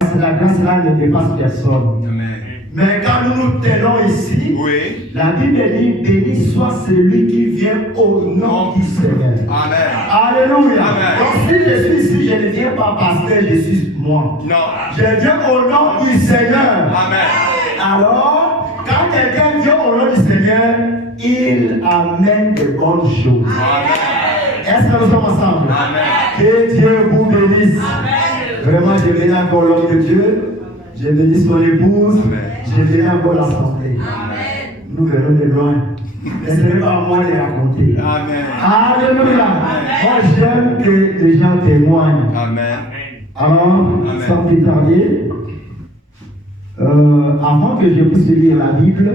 la grâce là ne dépasse personne. Amen. Mais quand nous nous tenons ici, Oui. la Bible dit béni soit celui qui vient au nom du Seigneur. Amen. Alléluia. Amen. Donc si je suis ici, je ne viens pas parce que je suis moi. Non. Je viens au nom du Seigneur. Amen. Alors, quand quelqu'un vient au nom du Seigneur, il amène de bonnes choses. Amen. Est-ce que nous sommes ensemble? Amen. Que Dieu vous bénisse. Vraiment, je bénis encore l'homme de Dieu. Je bénis son épouse. Amen. Je bénis encore la santé. Nous verrons de loin. Mais ce n'est pas à moi de raconter. Amen. Alléluia. Moi, j'aime que les gens témoignent. Amen. Alors, Amen. sans plus tarder, avant que je puisse lire la Bible,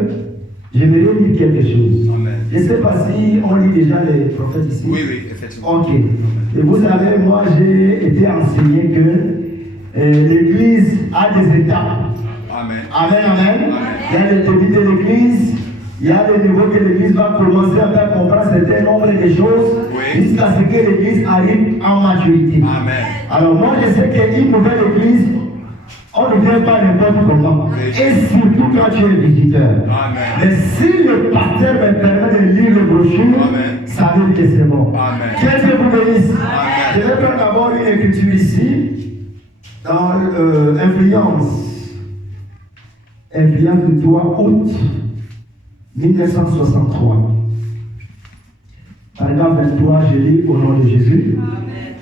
j'aimerais lire quelque chose. Amen. Je ne sais pas si on lit déjà les prophètes ici. Oui, oui, effectivement. Ok. Et vous savez, moi, j'ai été enseigné que l'Église a des étapes. Amen. Amen, amen. Amen. Il y a les débuts de l'Église. Il y a le niveau que l'Église va commencer à faire comprendre un certain nombre de choses Oui. jusqu'à ce que l'Église arrive en maturité. Amen. Alors moi je sais qu'une nouvelle Église, on ne vient pas n'importe comment. Oui. Et surtout quand tu es visiteur. Amen. Mais si le pasteur me permet de lire le brochure, Amen. ça veut dire que c'est bon. Amen. Que Dieu vous bénisse. Amen. Je vais prendre d'abord une écriture ici, dans Influence du 3 août 1963. Paragraphe 23, je lis au nom de Jésus. Amen.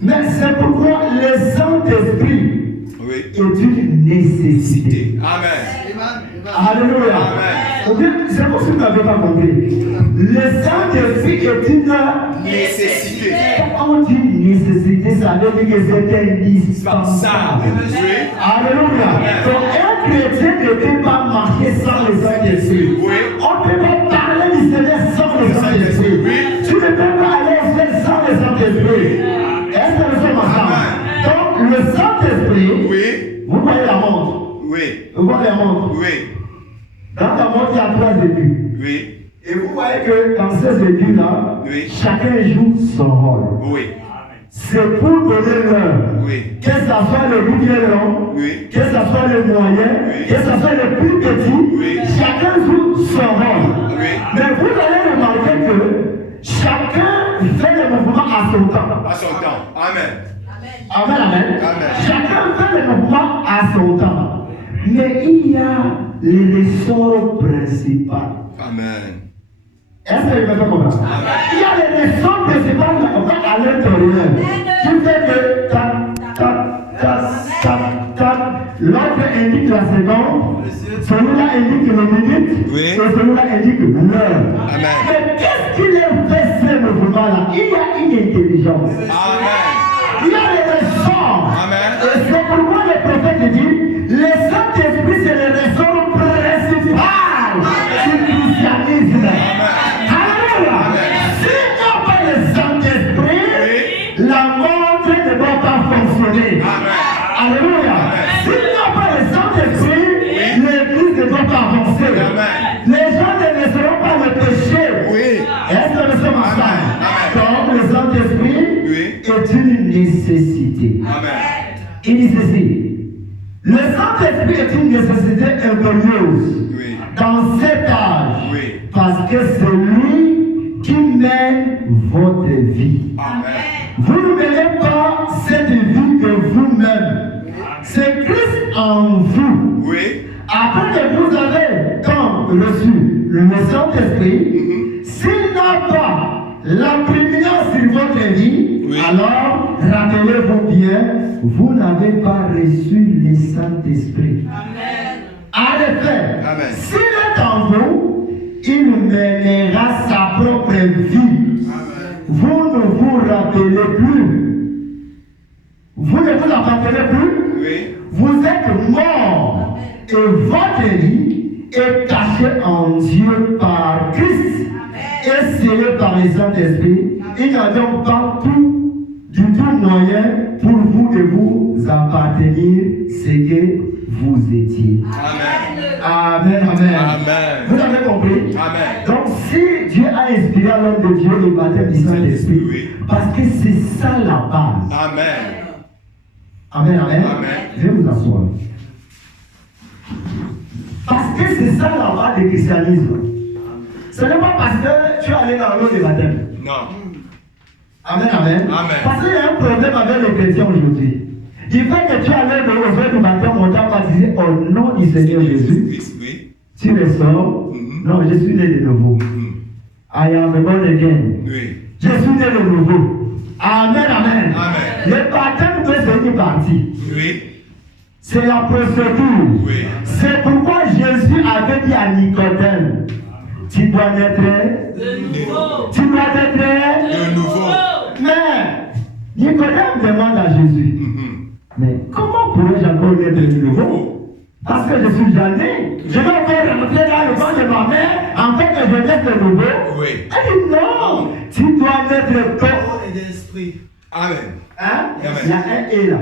Mais c'est pourquoi le Saint-Esprit Oui. est une nécessité. Amen. Alléluia. Amen. Ou bien, c'est pour ça que vous n'avez pas compris. Le Saint-Esprit est une Nécessité. Quand on dit nécessité, ça veut dire que c'est indispensable. Oui. Alléluia. Amen. Donc un chrétien ne peut pas marcher sans le Saint-Esprit. Oui. On ne peut pas parler du Seigneur sans le Saint-Esprit. Oui. Tu ne peux pas aller au ciel sans le Saint-Esprit. Est-ce que nous sommes ensemble? Amen. Donc le Saint-Esprit, Oui. vous voyez la montre. Oui. Vous voyez la montre. Oui. Dans la montre, il y a 3 écus. Oui. Et vous voyez que dans ces écus-là, Oui. chacun joue son rôle. Oui. C'est pour donner l'heure. Oui. Que ce soit le bout qui est long, Oui. que ce soit le moyen, Oui. que ce soit le plus petit, Oui. chacun joue son rôle. Oui. Mais vous allez remarquer que chacun fait le mouvement à son temps. À son temps. Amen. Amen, amen. Amen. Chacun fait le mouvement à son temps. Mais il y a les ressorts principaux. Amen. Est-ce que vous me comprendre? Amen. Il y a les ressorts principaux à l'intérieur. Qui fait que tac, tac, tac, tac, tac. L'autre indique la seconde, celui-là indique le minute, Oui. et celui-là indique l'heure. Amen. Mais qu'est-ce qui les fait ce mouvement-là? Il y a une intelligence. Amen. Il y a les ressorts. Amen. Et c'est pourquoi le prophète dit, le Saint-Esprit c'est le ressort principal du christianisme. Alléluia. S'il n'y a pas le Saint-Esprit, la montre ne doit pas fonctionner. Alléluia. S'il n'y a pas le Saint-Esprit, l'église ne doit pas avancer. Les gens ne laisseront pas le péché. Oui. Est-ce que nous sommes ensemble? Donc le Saint-Esprit Oui. est une nécessité. Amen. Il dit ceci. Le Saint-Esprit est une nécessité impérieuse Oui. dans cet âge. Oui. Parce que c'est lui qui mène votre vie. Amen. Vous ne menez pas cette vie de vous-même. C'est Christ en vous. Oui. Après que vous avez tant reçu le Saint-Esprit, s'il n'a pas la prééminence sur votre vie, Oui. alors rappelez-vous bien, vous n'avez pas reçu le Saint-Esprit. En effet, Amen. s'il est en vous, il mènera sa propre vie. Vous ne vous rappelez plus. Vous ne vous appartenez plus. Oui. Vous êtes mort et votre vie est cachée en Dieu par Christ et scellée par le Saint-Esprit. Il n'y a donc pas du tout moyen pour vous de vous appartenir ce que vous étiez. Amen. Amen, amen. Amen. Vous avez compris? Amen. Donc si Dieu a inspiré à l'homme de Dieu le baptême du Saint-Esprit, Oui. parce que c'est ça la base. Amen. Amen, amen. Amen. Je vais vous t'asseoir. Parce que c'est ça la base du christianisme. Ce n'est pas parce que tu es allé dans l'eau de baptême. Non. Amen, amen. Amen. Parce qu'il y a un problème avec les chrétiens aujourd'hui. Il fait que tu es allé dans l'eau du baptême, on t'a baptisé au nom du Seigneur Jésus. Oui. Tu le sors. Non, je suis né de nouveau. I am born again. Oui. Je suis né de nouveau. Amen, amen. Amen. Le baptême doit faire une partie. Oui. C'est la procédure. Oui. C'est pourquoi Jésus avait dit à Nicodème, tu dois naître De nouveau. Tu dois naître De nouveau. Mais Nicodème demande à Jésus, mais comment pourrais-je encore naître de nouveau? Parce que je suis jamais. Je vais encore rentrer dans le ventre de ma mère en fait que je naisse de nouveau. Oui. Elle dit non, tu dois naître corps et d'esprit. Amen. Hein? Amen. Il y a un et là.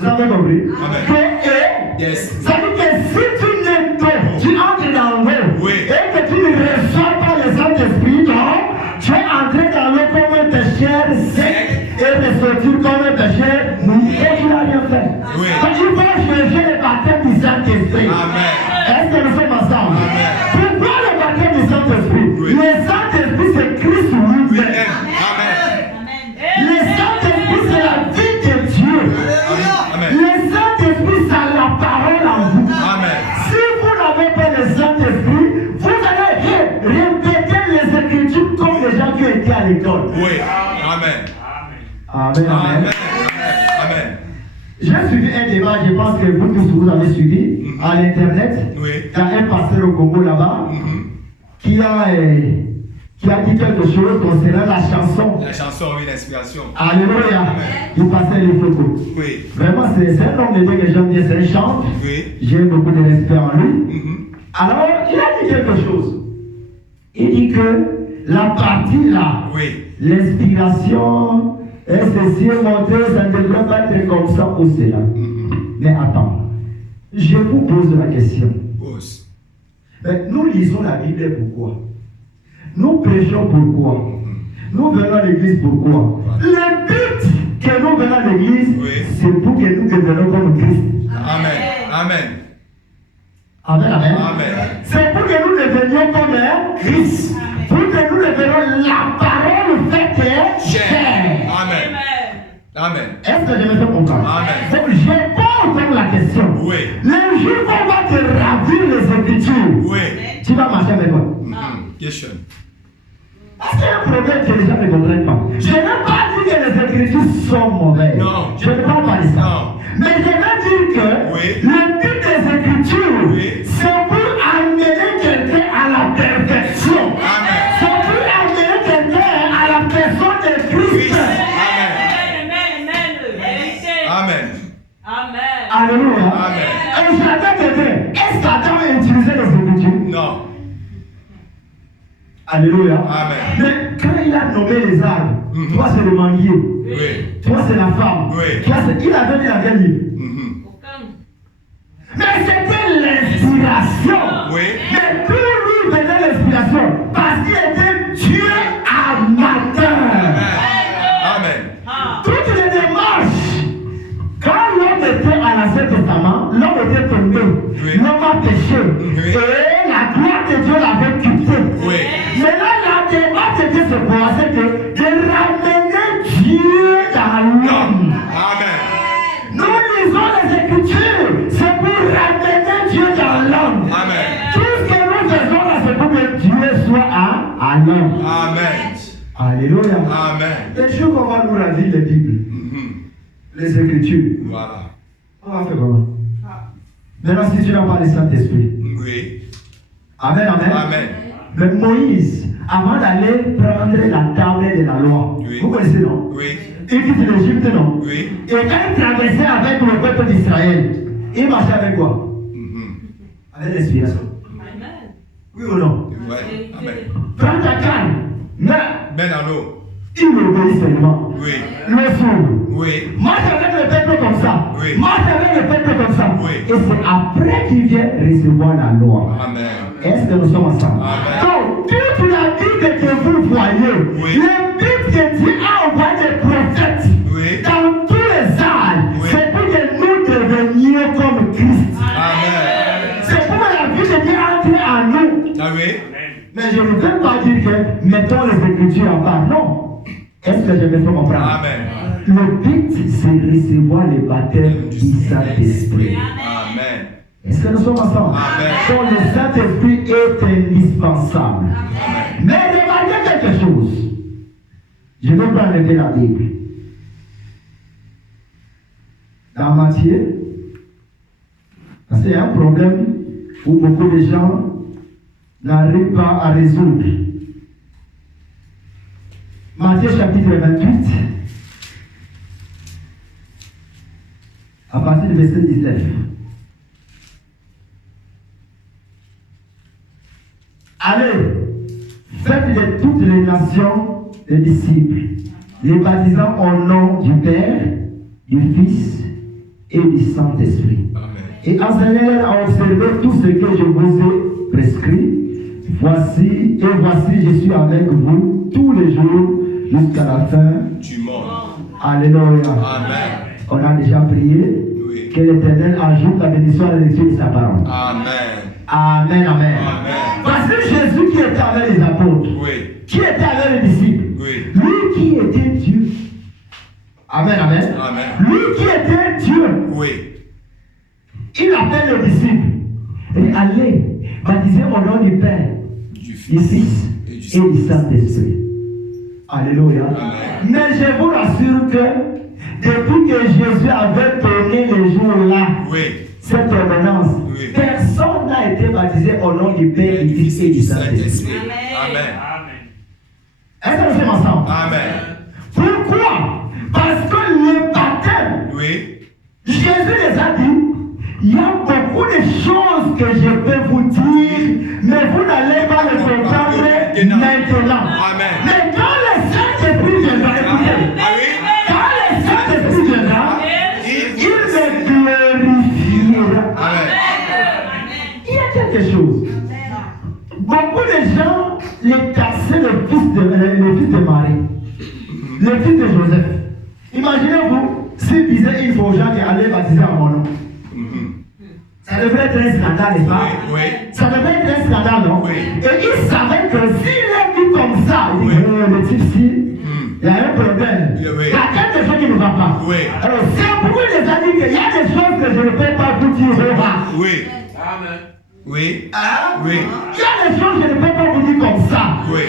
Vous avez compris? Amen. Que et, Yes. ça veut dire que si tu n'es pas, tu entres dans l'eau Oui. et que tu ne reçois pas le Saint-Esprit, non, tu es entré dans l'eau comme un pécheur sec et ressortir comme un pécheur mouillé et tu n'as rien fait. Oui. Donc il faut chercher le baptême du Saint-Esprit. Amen. Est-ce que nous sommes ensemble? Amen. Pourquoi le baptême du Saint-Esprit? Oui. Le Saint-Esprit c'est Christ lui-même. Amen. Le Saint-Esprit c'est la vie de Dieu. Amen. Le Saint-Esprit c'est la parole en vous. Amen. Si vous n'avez pas le Saint-Esprit, vous allez répéter les Écritures comme les gens qui ont été à l'école. Oui. Amen. Amen, amen. Amen. Amen. J'ai suivi un débat, je pense que vous tous vous avez suivi à l'internet. Oui. Il y a un pasteur au Congo là-bas qui a dit quelque chose concernant la chanson. La chanson, oui, l'inspiration. Alléluia. Amen. Il passait les photos. Oui. Vraiment, c'est un homme de Dieu que j'aime bien, c'est un chant. Oui. J'ai beaucoup de respect en lui. Alors, il a dit quelque chose. Il dit que la partie là, Oui. l'inspiration, est ceci est monté, ça ne devrait pas être comme ça ou cela. Mais attends, je vous pose la question. Pause. Mais nous lisons la Bible pourquoi? Nous prêchons pourquoi? Nous venons à l'église pourquoi? Le but que nous venons à l'église, Oui. c'est pour que nous devenions comme Christ. Amen. Amen. Amen, amen. Amen. C'est pour que nous devenions comme Christ. Pour que nous devenions la parole faite chair. Amen. Amen. Est-ce que je me fais comprendre? Amen. Donc, je pose comme la question. Oui. Le jour qu'on va te ravir les Écritures, Oui. tu vas marcher avec quoi? Question. Parce qu'il y a un problème que les gens ne comprennent pas. Je n'ai pas dit que les Écritures sont mauvaises. Non. Je ne parle pas de ça. Non. Mais je vais dire que Oui. le but des Écritures, Oui. c'est pour amener quelqu'un à la perfection. Amen. C'est pour amener quelqu'un à la personne de Christ. Amen. Alléluia. Amen. Et j'avais demandé, est-ce qu'Adam a utilisé les Écritures? Non. Alléluia. Amen. Mais quand il a nommé les arbres, Mhm. toi c'est le manguier, Oui. toi c'est la femme, Oui. toi c'est... Il avait mis la quel livre? Mais c'était l'inspiration. Oui. Mais d'où lui venait l'inspiration? Parce qu'il était Dieu amateur. Amen. Toutes les démarches, quand l'homme était à l'Ancien Testament, l'homme était tombé, Oui. l'homme a péché, Oui. et la gloire de Dieu l'avait quitté. Oui. Maintenant, la démarche de Dieu se passait de ramener Dieu dans l'homme. Amen. Nous lisons les Écritures, c'est pour ramener Dieu dans l'homme. Amen. Tout ce que nous faisons là, c'est pour que Dieu soit à l'homme. Amen. Alléluia. Amen. Les jours qu'on va nous ravir les Bibles, les Écritures, Voilà. on va faire comment? Maintenant, si tu n'as pas le Saint-Esprit. Oui. Amen, amen. Amen. Mais Moïse, avant d'aller prendre la table de la loi, Oui. vous connaissez, non? Oui. Il quitte l'Égypte, non? Oui. Et quand il traversait avec le peuple d'Israël, il marchait avec quoi? Avec l'inspiration. Oui ou non? Ouais. Amen. Prends ta canne, mais Ben dans l'eau. il obéit seulement. Oui. Le sourd. Oui. Marche avec le peuple comme ça. Oui. Marche avec le peuple comme ça. Oui. Et c'est après qu'il vient recevoir la loi. Amen. Est-ce que nous sommes ensemble? Amen. Donc, toute la Bible que vous voyez, Oui. le but que Dieu a envoyé des prophètes Oui. dans tous les âges, Oui. c'est pour que nous devenions comme Christ. Amen. C'est pour la vie de Dieu entrer en nous. Ah oui. Mais je ne veux pas dire que mettons les Écritures en part. Non. Est-ce que je me fais comprendre? Amen. Le but, c'est de recevoir le baptême du Saint-Esprit. Amen. Est-ce que nous sommes ensemble? Amen. Donc le Saint-Esprit est indispensable. Amen. Mais remarquez quelque chose. Je ne vais pas enlever la Bible. Dans Matthieu, parce qu'il y a un problème où beaucoup de gens n'arrivent pas à résoudre. Matthieu chapitre 28, à partir du verset 19. Allez, faites de toutes les nations des disciples, les baptisant au nom du Père, du Fils et du Saint-Esprit. Amen. Et enseignez-leur à observer tout ce que je vous ai prescrit. Voici, je suis avec vous tous les jours jusqu'à la fin Du monde. Alléluia. Amen. On a déjà prié. Oui. Que l'Éternel ajoute la bénédiction à la lecture de sa parole. Amen. Amen, amen. Amen. Voici Jésus qui était avec les apôtres, Oui. qui était avec les disciples. Oui. Lui qui était Dieu. Amen, amen. Amen. Lui qui était Dieu. Oui. Il appelle les disciples. Et allez, baptisez au nom du Père, Du du Fils Fils et du et du Saint-Esprit. Alléluia. Amen. Mais je vous rassure que depuis que Jésus avait donné les jours-là, Oui. cette ordonnance, Oui. personne n'a été baptisé au nom du Père, du Fils et du Saint-Esprit. Amen. Est-ce que nous sommes ensemble? Amen. Pourquoi? Parce que le baptême, Oui. Jésus les a dit, il y a beaucoup de choses que je peux vous dire, mais vous n'allez pas les comprendre maintenant. Amen. Mais quand le Saint-Esprit viendra, écoutez, Ah oui. quand le Saint-Esprit viendra, il me glorifiera. Amen. Il y a quelque chose. Beaucoup de gens les tassaient le fils de Marie, le fils de Joseph. Imaginez-vous s'ils disaient il faut aux gens qui allaient baptiser à mon nom. Ça devrait être un scandale, n'est-ce pas? Oui. Ça devrait être un scandale, non? Oui. Et ils savaient que s'il est dit comme ça, Oui. le type-ci, il y a un problème. Oui. Il y a quelque chose qui ne va pas. Oui. Alors, c'est pourquoi il les a dit qu'il y a des choses que je ne peux pas vous dire. Oui. Amen. Oui. Hein? Oui. Il y a des choses que je ne peux pas vous dire comme ça. Oui.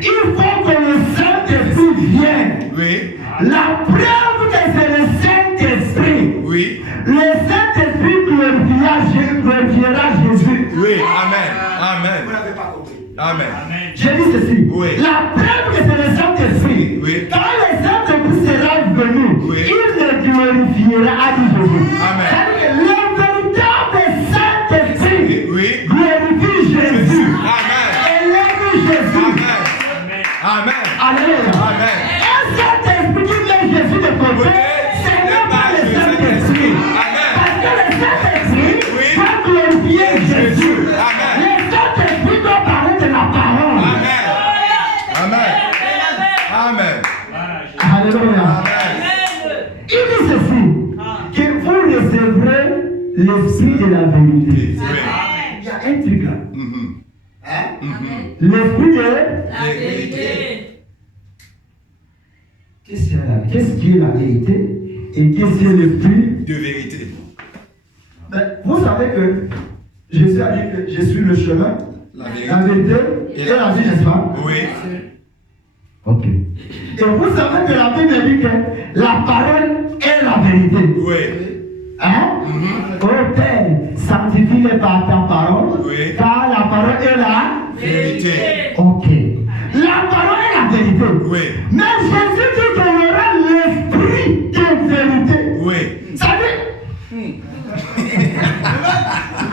Il faut que le Saint-Esprit vienne. Oui. La preuve que c'est le Saint-Esprit. Oui. Le Saint-Esprit glorifiera Jésus. Oui. Amen. Amen. Vous n'avez pas compris. Amen. Je dis ceci. Oui. La preuve que c'est le Saint-Esprit. Oui. Quand le Saint-Esprit sera venu, Oui. il le glorifiera à Jésus. Amen. C'est-à-dire que le véritable Saint-Esprit Oui. glorifie Jésus. Amen. Élève Jésus. Amen. Amen. Alléluia. Amen. Un Saint-Esprit qui met Jésus de côté, ce n'est pas le Saint-Esprit. Amen. Parce que le Saint-Esprit Oui. va glorifier Jésus. Amen. Le Saint-Esprit doit parler de la parole. Amen. Amen. Amen. Alléluia. Amen. Il dit ceci, que vous recevrez l'esprit de la vérité. Oui. Il y a un truc là. Mhm. Hein? Mhm. L'esprit de... La vérité. Qu'est-ce qui est la vérité et qu'est-ce qui est l'esprit? De vérité. Ben, vous savez que Jésus a dit que je suis le chemin, La vérité. la vérité et la vie, n'est-ce pas? Oui. Ok. Et vous savez que la Bible dit que la parole est la vérité. Oui. Hein? Mhm. Oh Père, sanctifie-les par ta parole, Oui. car la parole est la Vérité. Ok. La parole est la vérité. Oui. Mais Jésus dit qu'il y aura l'esprit de vérité. Oui. Ça dit,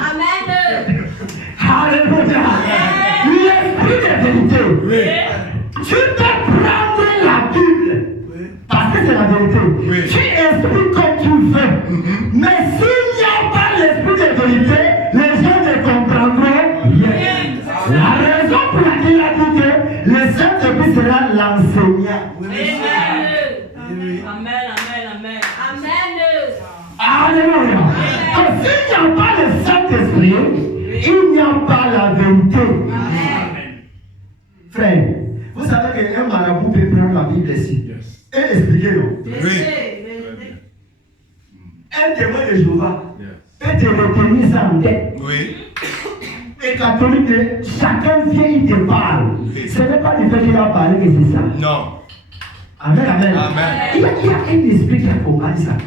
Amen. Alléluia. L'esprit de vérité. Oui. Tu peux prendre la Bible. Parce que c'est la vérité. Oui. Tu expliques comme tu veux. Mais s'il n'y a pas l'esprit de vérité, les gens ne comprendront rien. La raison pour laquelle il a dit que le Saint-Esprit sera l'enseignant. Amen. Amen. Amen. Amen. Alléluia. le Saint-Esprit, il n'y a pas la vérité. Frère, vous savez qu'un marabout peut prendre la Bible ici et expliquer, non? Un témoin de Jéhovah peut te retenir ça en tête. Oui. Et catholique, chacun vient, il te parle. Ce n'est pas du fait qu'il a parlé que c'est ça. Non. Amen, amen. Amen. Il y a un esprit qui accompagne ça.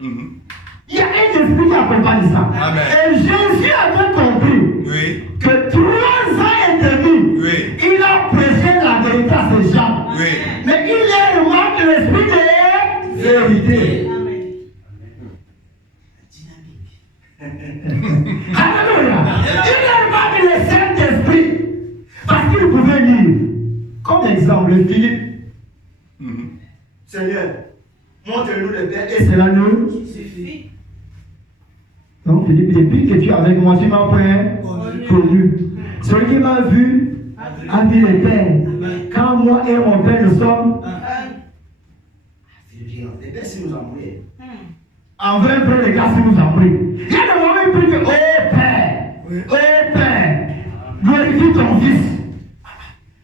Il y a un esprit qui accompagne ça. Amen. Et Jésus avait compris Oui. que 3 ans et demi, Oui. il a prêché la vérité à ces gens. Oui. Mais il y a remarqué l'esprit de vérité. Alléluia. Il a remarqué le Saint-Esprit. Parce qu'il pouvait dire, comme exemple, Philippe, Seigneur, montre-nous le Père et cela nous suffit. Donc Philippe, depuis que tu es avec moi, tu m'as connu. Celui qui m'a vu a vu le Père. Quand moi et mon Père nous sommes le Père si nous a mouillé. En vrai, frère, les gars, si nous a pris. Il y a des moments où il prie que, oh Père, glorifie ton Fils.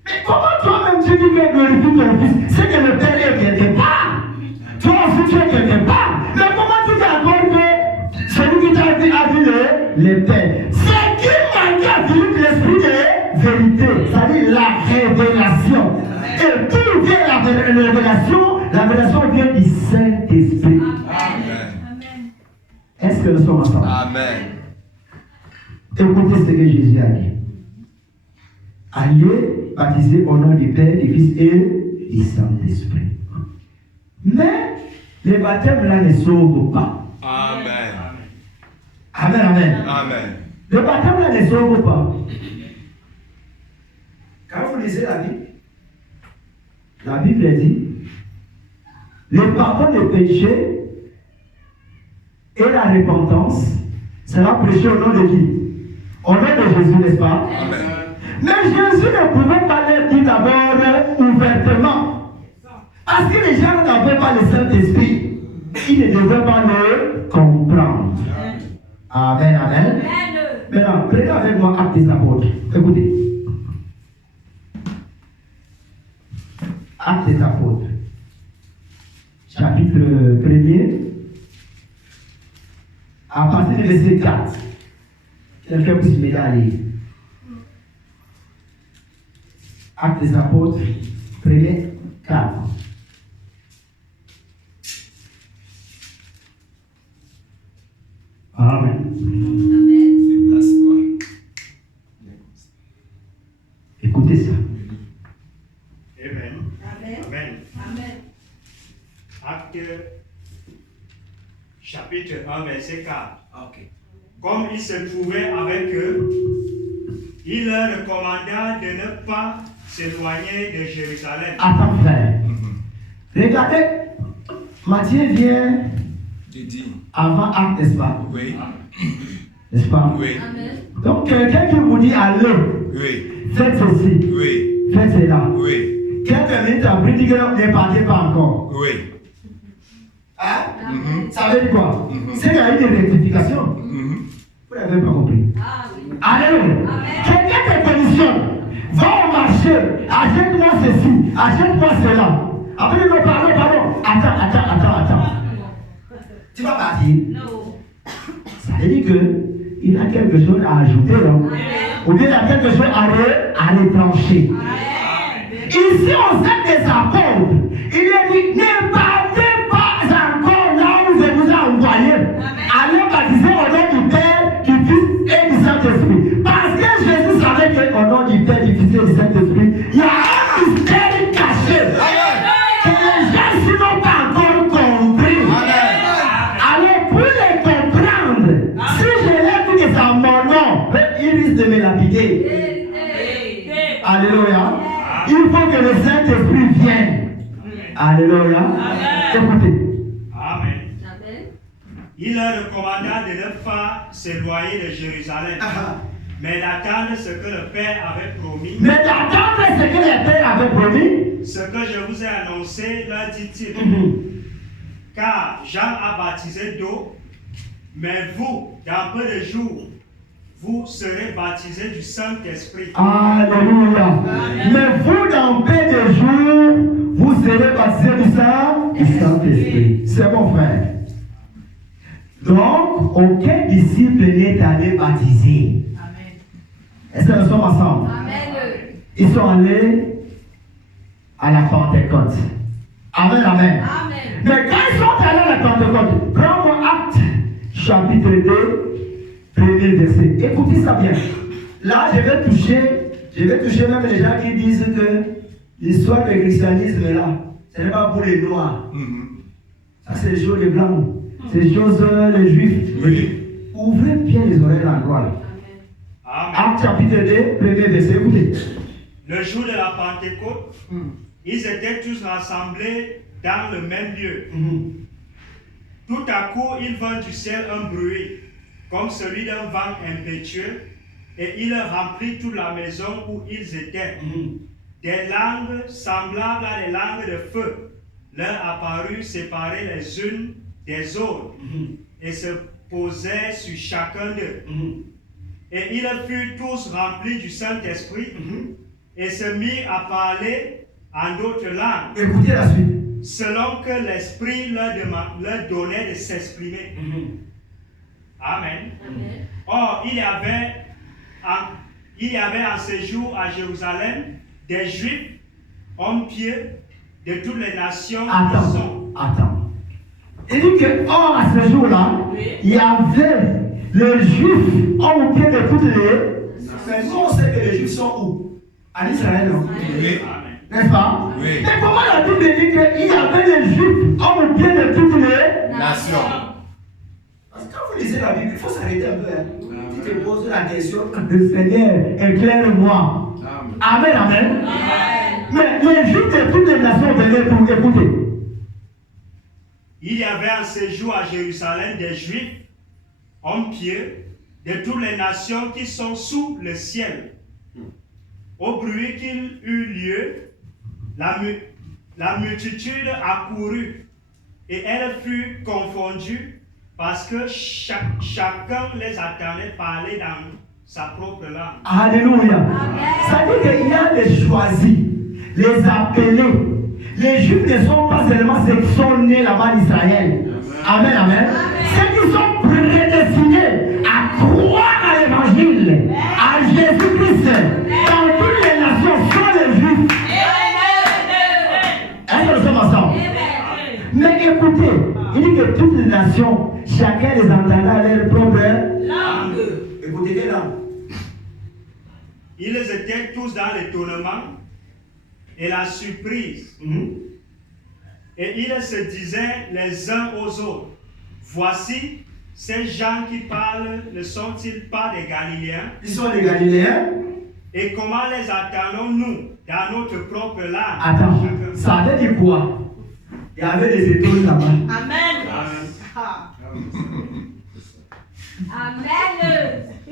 Mais comment toi-même tu dis que glorifie ton Fils? C'est que le Père est quelque part. Toi aussi tu es quelque part. Mais comment tu t'accordes que celui qui t'a vu a vu le Père? C'est qui manque à Philippe l'esprit de vérité, c'est-à-dire la révélation. Et d'où vient la révélation vient du Saint-Esprit. Est-ce que nous sommes ensemble? Amen. Écoutez ce que Jésus a dit. Allez baptiser au nom du Père, du Fils et du Saint-Esprit. Mais les baptêmes là ne sauvent pas. Amen. Amen, amen. Amen. Les baptêmes là ne sauvent pas. Quand vous lisez la Bible dit le pardon des péchés et la repentance sera prêché au nom de qui? Au nom de Jésus, n'est-ce pas? Amen. Mais Jésus ne pouvait pas le dire d'abord ouvertement. Parce que les gens n'avaient pas le Saint-Esprit. Ils ne devaient pas le comprendre. Amen, amen. Maintenant, prenez avec moi Actes des Apôtres. Écoutez. Actes des Apôtres. Chapitre 1er. À partir du verset 4. Quelqu'un puisse m'aider à lire. Actes des Apôtres, 1er 4. Amen. Écoutez ça. Amen. Amen. Acte chapitre 1, verset 4. Okay. Comme il se trouvait avec eux, il leur recommanda de ne pas s'éloigner de Jérusalem. Attends, frère. Regardez, Matthieu vient avant Acte, n'est-ce pas? Oui. N'est-ce pas? Oui. Donc, quelqu'un qui vous dit allez, Oui. faites ceci, Oui. faites cela. Oui. Quelques minutes après, dit que ne partez pas encore. Oui. Hein? Ça veut dire quoi? C'est qu'il y a eu une rectification. Vous n'avez pas compris. Alléluia. Quelqu'un te conditionne. Va au marché, achète-moi ceci, achète-moi cela. Après, il me pardon. Attends. Tu vas partir? Non. Ça veut dire qu'il a quelque chose à ajouter, non? Ou bien il a quelque chose à retrancher. Ici, on sait des apôtres. Il a dit, ne partez pas encore là où je vous ai envoyé. Allez baptiser au nom du Père, du Fils et du Saint-Esprit. Parce que Jésus savait qu'au nom du Père, du Fils et du Saint-Esprit, il y a un mystère caché. Que les gens ne n'ont pas encore compris. Alors, pour les comprendre, si je leur dis que c'est mon nom, ils risquent de me lapider. Alléluia. Il faut que le Saint-Esprit vienne. Alléluia. Écoutez. Amen. Il leur recommanda de ne pas s'éloigner de Jérusalem, mais d'attendre ce que le Père avait promis. Ce que je vous ai annoncé, leur dit-il. Car Jean a baptisé d'eau, Mais vous, dans peu de jours, vous serez baptisés du Saint-Esprit. Alléluia. Mais vous, dans peu de jours, vous serez baptisés du Saint-Esprit. C'est mon frère. Donc, aucun disciple n'est allé baptiser. Est-ce que nous sommes ensemble? Amen. Ils sont allés à la Pentecôte. Amen, amen. Amen. Mais quand ils sont allés à la Pentecôte, prends-moi Actes, chapitre 2, premier verset. Écoutez ça bien. Là, je vais toucher même les gens qui disent que l'histoire du christianisme est là. Ce n'est pas pour les noirs. Ça, c'est les choses des blancs. C'est les choses les juifs. Oui. Ouvrez bien les oreilles l'endroit. Amen. Actes chapitre 2, premier verset. Écoutez. Le jour de la Pentecôte, ils étaient tous rassemblés dans le même lieu. Tout à coup, il vint du ciel un bruit, comme celui d'un vent impétueux, et il remplit toute la maison où ils étaient. Des langues semblables à des langues de feu leur apparurent séparées les unes des autres, et se posaient sur chacun d'eux. Et ils furent tous remplis du Saint-Esprit, et se mirent à parler en d'autres langues, Écoutez la suite. selon que l'Esprit leur donnait de s'exprimer. Amen. Amen. Or, il y avait en séjour à Jérusalem des Juifs, hommes pieux, de toutes les nations qui sont. Attends. Il dit que, or, à ce jour-là, Oui. il y avait les Juifs hommes pieds de toutes les. Mais nous, on sait que les Juifs sont où? En Israël, non? Oui. Amen. N'est-ce pas? Oui. Mais comment la Bible dit qu'il y avait les Juifs hommes pieds de toutes les. Nation. Parce que quand vous lisez la Bible, il faut s'arrêter un peu. Tu te poses la question, le Seigneur éclaire-moi. Amen, amen. Mais les Juifs de toutes les nations venaient pour écouter. Il y avait en séjour à Jérusalem des Juifs, hommes pieux, de toutes les nations qui sont sous le ciel. Au bruit qu'il eut lieu, la multitude accourut, et elle fut confondue, parce que chacun les attendait parler dans sa propre langue. Alléluia. Ça dit qu'il y a les choisis, les appelés. Les Juifs ne sont pas seulement ceux qui sont nés là-bas en Israël. Amen, amen. Ceux qui sont prédestinés à croire à l'évangile, à Jésus-Christ, dans toutes les nations, sont les Juifs. Est-ce que nous sommes ensemble? Mais écoutez, il dit que toutes les nations, chacun les entendra leur propre langue. Écoutez quelle langue? Ils étaient tous dans l'étonnement et la surprise. Et ils se disaient les uns aux autres, voici, ces gens qui parlent ne sont-ils pas des Galiléens? Ils sont les Galiléens. Et comment les attendons-nous dans notre propre langue? Attends, ça veut dire quoi? Il y avait des étoiles là-bas. Amen.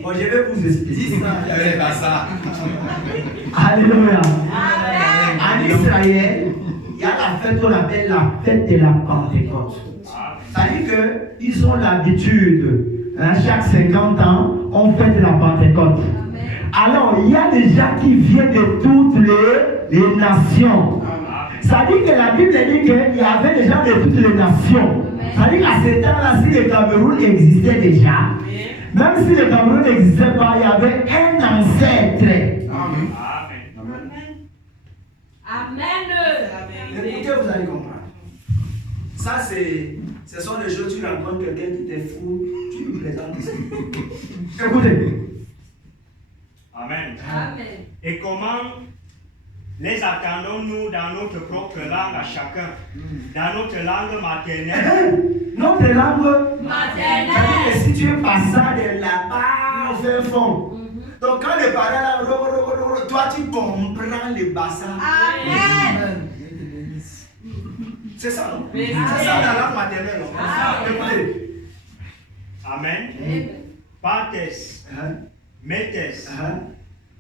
Bon, je vais vous expliquer. Il y avait pas ça. Alléluia. Amen. En Israël, il y a la fête qu'on appelle la fête de la Pentecôte. C'est-à-dire qu'ils ont l'habitude, chaque 50 ans, on fête la Pentecôte. Alors, il y a des gens qui viennent de toutes les nations. C'est-à-dire que la Bible dit qu'il y avait des gens de toutes les nations. C'est-à-dire qu'à ce temps-là, si le Cameroun existait déjà, même si le Cameroun n'existait pas, il y avait un ancêtre. Amen. Amen. Écoutez, vous allez comprendre. Ça, ce sont les choses, tu rencontres quelqu'un qui t'est fou, tu lui présentes ici. Écoutez. Amen. Amen. Et comment les attendons-nous dans notre propre langue à chacun, dans notre langue maternelle? Notre langue Maternelle. c'est-à-dire que si tu es passant de là-bas au fin fond, donc quand les parents là, toi tu comprends le bassin. Amen. C'est ça, non? Oui. C'est ça la langue maternelle. Non? Amen. Écoutez. Amen. Pathès, Méthès,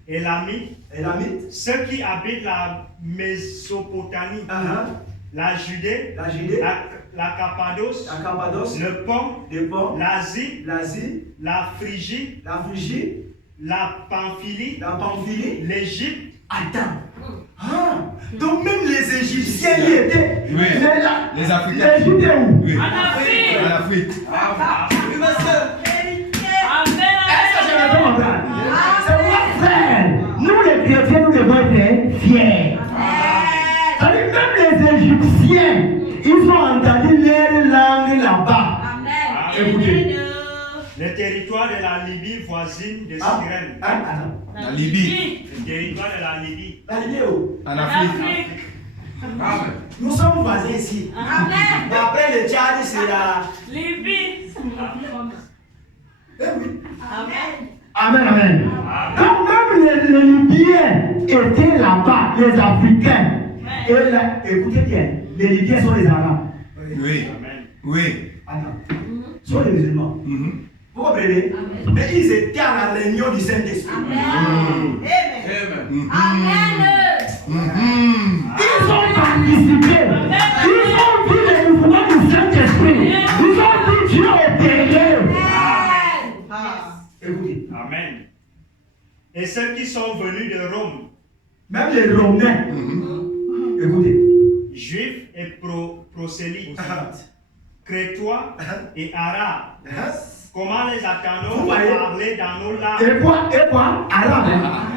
Élamite, Élamite, ceux qui habitent la Mésopotamie, la Judée, la Cappadoce, la Cappadoce, le Pont, le Pont, l'Asie, l'Asie, la Phrygie, la Phrygie, la Pamphylie, la Pamphylie. l'Égypte. Attends. Ah, donc même les Égyptiens y étaient. Oui. Les Africains. L'Égypte est où? Oui. En Afrique. En Afrique. Est-ce que je vais comprendre? C'est moi, frère. Nous les chrétiens, nous devons être fiers. C'est-à-dire même les Égyptiens, ils ont entendu leur langue là-bas. Écoutez. Le territoire de la Libye voisine de Cyrène. Attends. La Libye. Le territoire de la Libye. La Libye est où? En Afrique. Nous sommes voisins ici. Mais après le Tchad, c'est la. Libye. Eh oui. Amen. Amen, amen. Donc même les Libyens étaient là-bas, les Africains. Et là, écoutez bien, les Libyens sont les Arabes. Oui. Amen. Oui. Attends. Sont les musulmans. Mhm. Vous comprenez? Mais ils étaient à la réunion du Saint-Esprit. Amen. Mhm. Amen. Ils ont participé. Ils ont vu les mouvements du Saint-Esprit. Ils ont vu Dieu opérer. Écoutez, Amen. Et ceux qui sont venus de Rome, même les Romains, écoutez, juifs et prosélytes, crétois et arabes, comment les Vous attendons voyez? parler dans nos langues? et quoi? Arabes.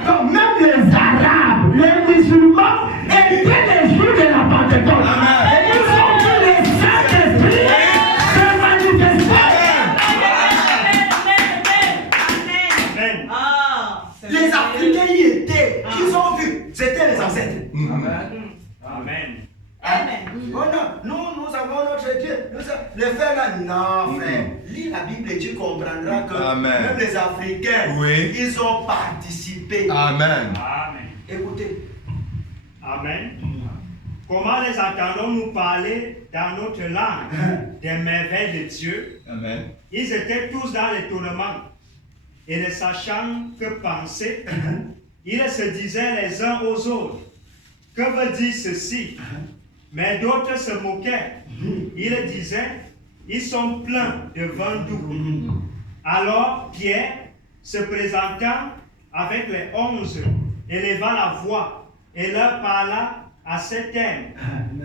Donc même les Arabes, les musulmans, étaient les jours de la Pentecôte. Et ils ont vu le Saint-Esprit se manifester. Amen. Les Africains y étaient. Ils ont vu. C'était les ancêtres. Amen. Oh non, nous avons notre Dieu. Les frères là, non, frère. Lis la Bible et tu comprendras que Amen. même les Africains, Oui. ils ont participé. Amen. Amen. Écoutez. Amen. Comment les entendons-nous parler dans notre langue des merveilles de Dieu? Amen. Ils étaient tous dans l'étonnement et ne sachant que penser, ils se disaient les uns aux autres, que veut dire ceci? Mais d'autres se moquaient. Ils disaient, ils sont pleins de vin doux. Alors Pierre, se présentant avec les 11, éleva la voix et leur parla à ces termes.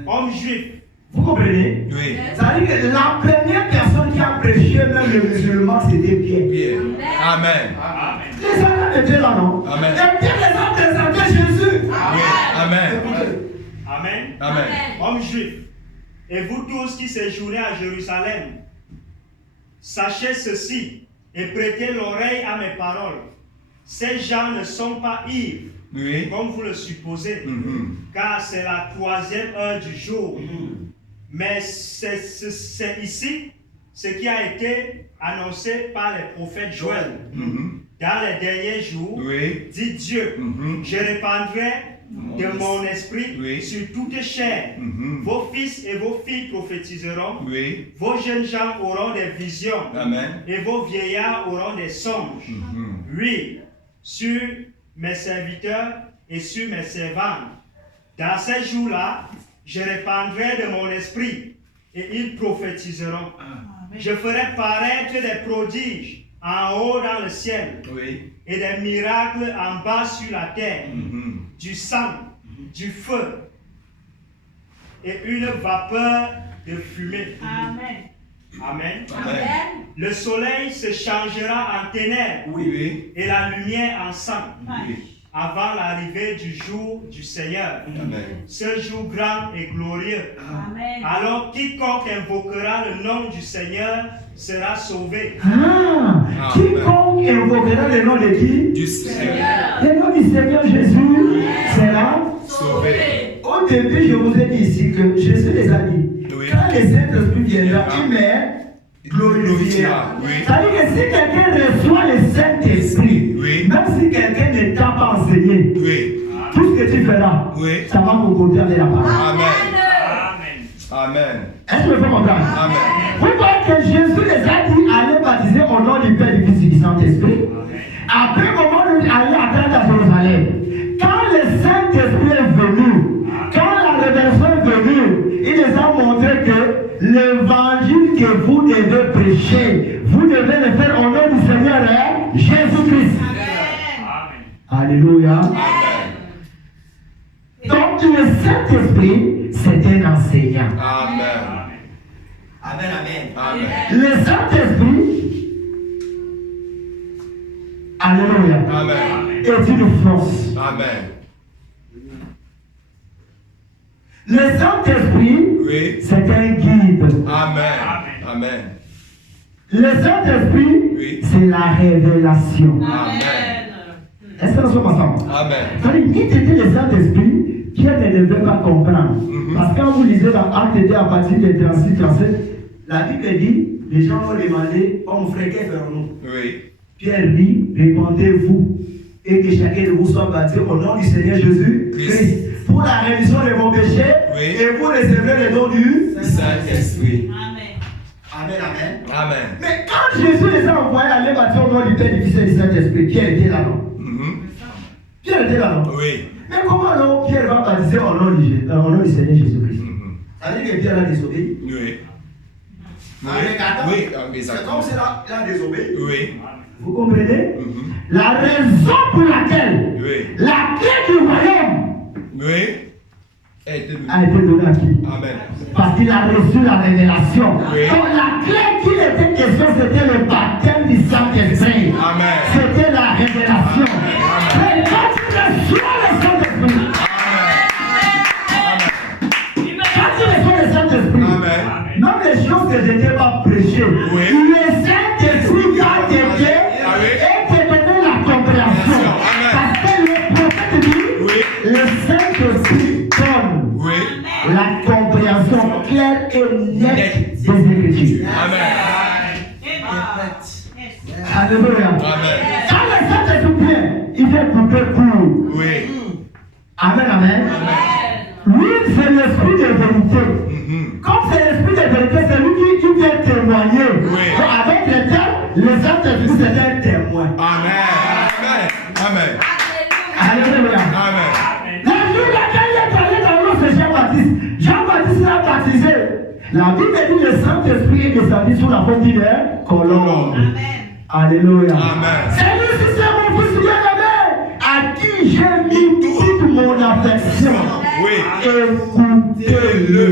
Hommes juifs, Vous comprenez? Oui. C'est-à-dire que la première personne qui a prêché même le musulman, c'était Pierre. Pierre. Amen. Amen. Les Arabes étaient là, non? Amen. Et Pierre les a présentés Jésus. Oui. Amen. Écoutez. Amen. Amen. Hommes juifs, et vous tous qui séjournez à Jérusalem, sachez ceci et prêtez l'oreille à mes paroles. Ces gens ne sont pas ivres, Oui. comme vous le supposez, Mhm. car c'est la 3e heure du jour. Mais c'est ici ce qui a été annoncé par les prophètes Joël. Mhm. Dans les derniers jours, Oui. dit Dieu, Mhm. je répandrai de mon esprit Oui. sur toute chair. Mhm. Vos fils et vos filles prophétiseront. Oui. Vos jeunes gens auront des visions. Amen. Et vos vieillards auront des songes. Mhm. Oui, sur mes serviteurs et sur mes servantes. Dans ces jours-là, je répandrai de mon esprit et ils prophétiseront. Je ferai paraître des prodiges en haut dans le ciel Oui. et des miracles en bas sur la terre. Mhm. Du sang, du feu et une vapeur de fumée. Amen. Amen. Amen. Le soleil se changera en ténèbres Oui. et la lumière en sang Oui. avant l'arrivée du jour du Seigneur. Amen. Ce jour grand et glorieux. Amen. Alors quiconque invoquera le nom du Seigneur sera sauvé. Ah, quiconque invoquera le nom de qui? Du Seigneur. Le nom du Seigneur Jésus sera. Sauvé. Au début, je vous ai dit ici que Jésus les a dit. Oui. Quand le Saint-Esprit viendra, il m'est glorifié. Glorifiera, oui. C'est-à-dire que si quelqu'un reçoit le Saint-Esprit, Oui. même si quelqu'un ne t'a pas enseigné, Oui. tout ce que tu feras, Oui. ça va concourir avec la parole. Amen. Amen. Amen. Est-ce que je peux comprendre? Amen. Vous voyez que Jésus les a dit allez baptiser au nom du Père, du Fils et du Saint-Esprit. Après, au moment où il allait attendre à Jérusalem, quand le Saint-Esprit est venu, quand la révélation est venue, il les a montré que le péchés, vous devez le faire au nom du Seigneur Jésus-Christ. Amen. Alléluia. Amen. Donc le Saint-Esprit, c'est un enseignant. Amen. Amen, amen. Amen. Le Saint-Esprit, Alléluia, Amen. est une force. Amen. Le Saint-Esprit, Oui. c'est un guide. Amen. Amen. Le Saint-Esprit, Oui. c'est la révélation. Amen. Est-ce que nous sommes ensemble? Amen. C'est-à-dire, qui était le Saint-Esprit, Pierre ne devait pas comprendre. Parce que quand vous lisez dans Acte 2 à partir de 36-37, la Bible dit, les gens vont demander, oh mon frère, qu'est-ce que ferons-nous? Oui. Pierre dit, répondez-vous et que chacun de vous soit baptisé au nom du Seigneur Jésus-Christ pour la rémission de vos péchés, Oui. et vous recevrez le nom du Saint-Esprit. Amen, amen. Amen. Mais quand Jésus les a envoyés à aller baptiser au nom du Père, du Fils et du Saint-Esprit, Pierre était là, non? Pierre était là, non? Oui. Mais comment alors Pierre va baptiser au nom du Seigneur Jésus-Christ? Ça veut dire que Pierre a désobéi. Oui. Avec Adam. Oui. Mais C'est ça comme s'il a désobéi. Oui. Vous comprenez? La raison pour laquelle Oui. la clé du royaume Oui. A été donné. a été donnée à qui? Amen. Parce qu'il a reçu la révélation. Oui. Donc la clé qu'il était question, c'était le baptême du Saint-Esprit. Amen. C'était la révélation. Mais quand tu reçois le Saint-Esprit, quand tu reçois le Saint-Esprit, Amen. même les choses que je n'ai pas prêchées, Oui. le Saint-Esprit va t'aider Ah oui. et te donner la compréhension. Amen. Parce que le prophète dit, Oui. le Saint-Esprit donne Oui. la compréhension claire et nette des Écritures. Amen. Alléluia. Amen. Quand le Saint-Esprit vient, il fait couper court. Oui. Amen, amen. Lui, c'est l'esprit de vérité. Comme c'est l'esprit de vérité, c'est lui qui vient témoigner. Oui. Donc, avec le terme, le Saint-Esprit, c'est un témoin. Amen. Amen. Alléluia. Amen. La jour laquelle il est allé dans l'eau, c'est Jean-Baptiste. Jean-Baptiste l'a baptisé. La Bible dit que le Saint-Esprit est descendu sous la forme d'une colombe. Alléluia. Amen. C'est lui qui c'est mon fils bien-aimé, à qui j'ai mis toute mon affection. Oui. Écoutez-le.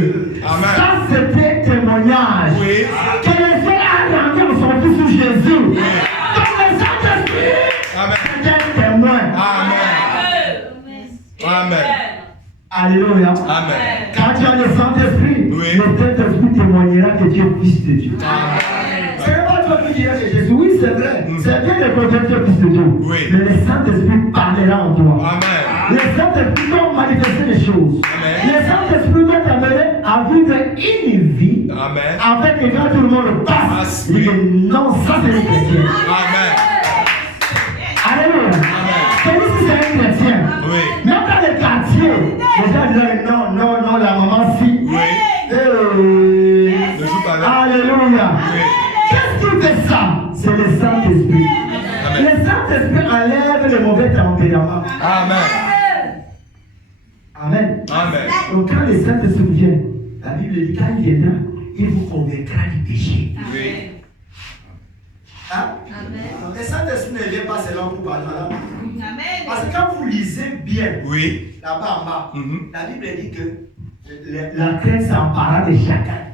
Amen. Ça, c'était un témoignage. Oui. Que le Seigneur a rendu en son fils Jésus. Donc le Saint-Esprit Amen. est un témoin. Amen. Amen. Alléluia. Amen. Quand tu as le Saint-Esprit, Oui. le Saint-Esprit témoignera que tu es fils de Dieu. Amen. Ce n'est pas toi qui diras que Jésus, oui, c'est vrai. C'est bien de connaître que tu es fils de Dieu. Oui. Mais le Saint-Esprit parlera en toi. Amen. Le Saint-Esprit doit manifester les choses. Amen. Le Saint-Esprit doit t'amener à vivre une vie Amen. avec que quand tout le monde passe, il dit que non, ça c'est le chrétien. Amen. Alléluia. Celui-ci c'est un chrétien. Oui. Même dans le quartier, les gens disent non, non, non, la maman si. Oui. Ne joue pas avec. Alléluia. Oui. Qu'est-ce qui fait ça? C'est le Saint-Esprit. Amen. Le Saint-Esprit enlève le mauvais tempérament. Amen. Amen. Amen. Donc quand le Saint-Esprit vient, la Bible dit quand il viendra, il vous convaincra du péché. Oui. Hein? Donc, le Saint-Esprit ne vient pas seulement pour parler là. Parce que quand vous lisez bien, Oui. là-bas en bas, la Bible dit que La crainte s'empara de chacun.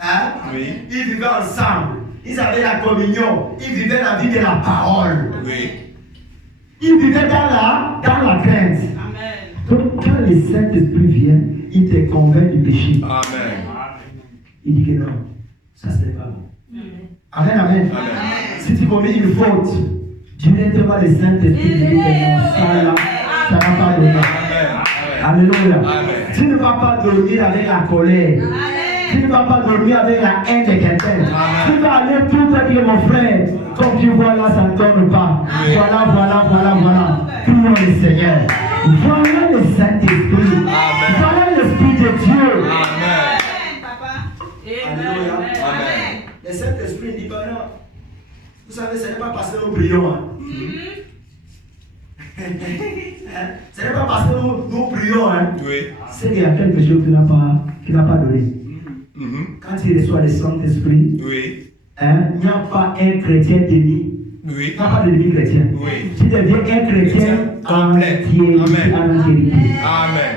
hein? Oui. Ils vivaient ensemble. Ils avaient la communion. Ils vivaient la vie de la parole. Oui. Ils vivaient dans la crainte. Donc quand le Saint-Esprit vient, il te convainc du péché. Amen. Il dit que non, ça ce n'est pas bon. Amen, amen. Amen. Si tu commets une faute, directement le Saint-Esprit dit que non, ça là, ça n'a pas donné. Amen. Alléluia. Amen. Tu ne vas pas dormir avec la colère. Tu ne vas pas dormir avec la haine de quelqu'un. Tu vas aller tout à dire, mon frère, comme tu vois là, ça ne tourne pas. Oui. Voilà. Prions le Seigneur. Voilà le Saint-Esprit. Amen. Voilà l'Esprit de Dieu. Amen. Alléluia. Amen. Le Saint-Esprit ne dit pas non. Vous savez, ce n'est pas parce que nous prions. Hein. Ce n'est pas parce que nous prions. Hein. Oui. C'est qu'il y a quelque chose qui n'a pas donné. Quand il reçoit le Saint-Esprit, Oui. il n'y a pas un chrétien demi. Oui. Il n'y a pas de demi-chrétien. Oui. Tu deviens un chrétien complet. entier. Amen. Amen.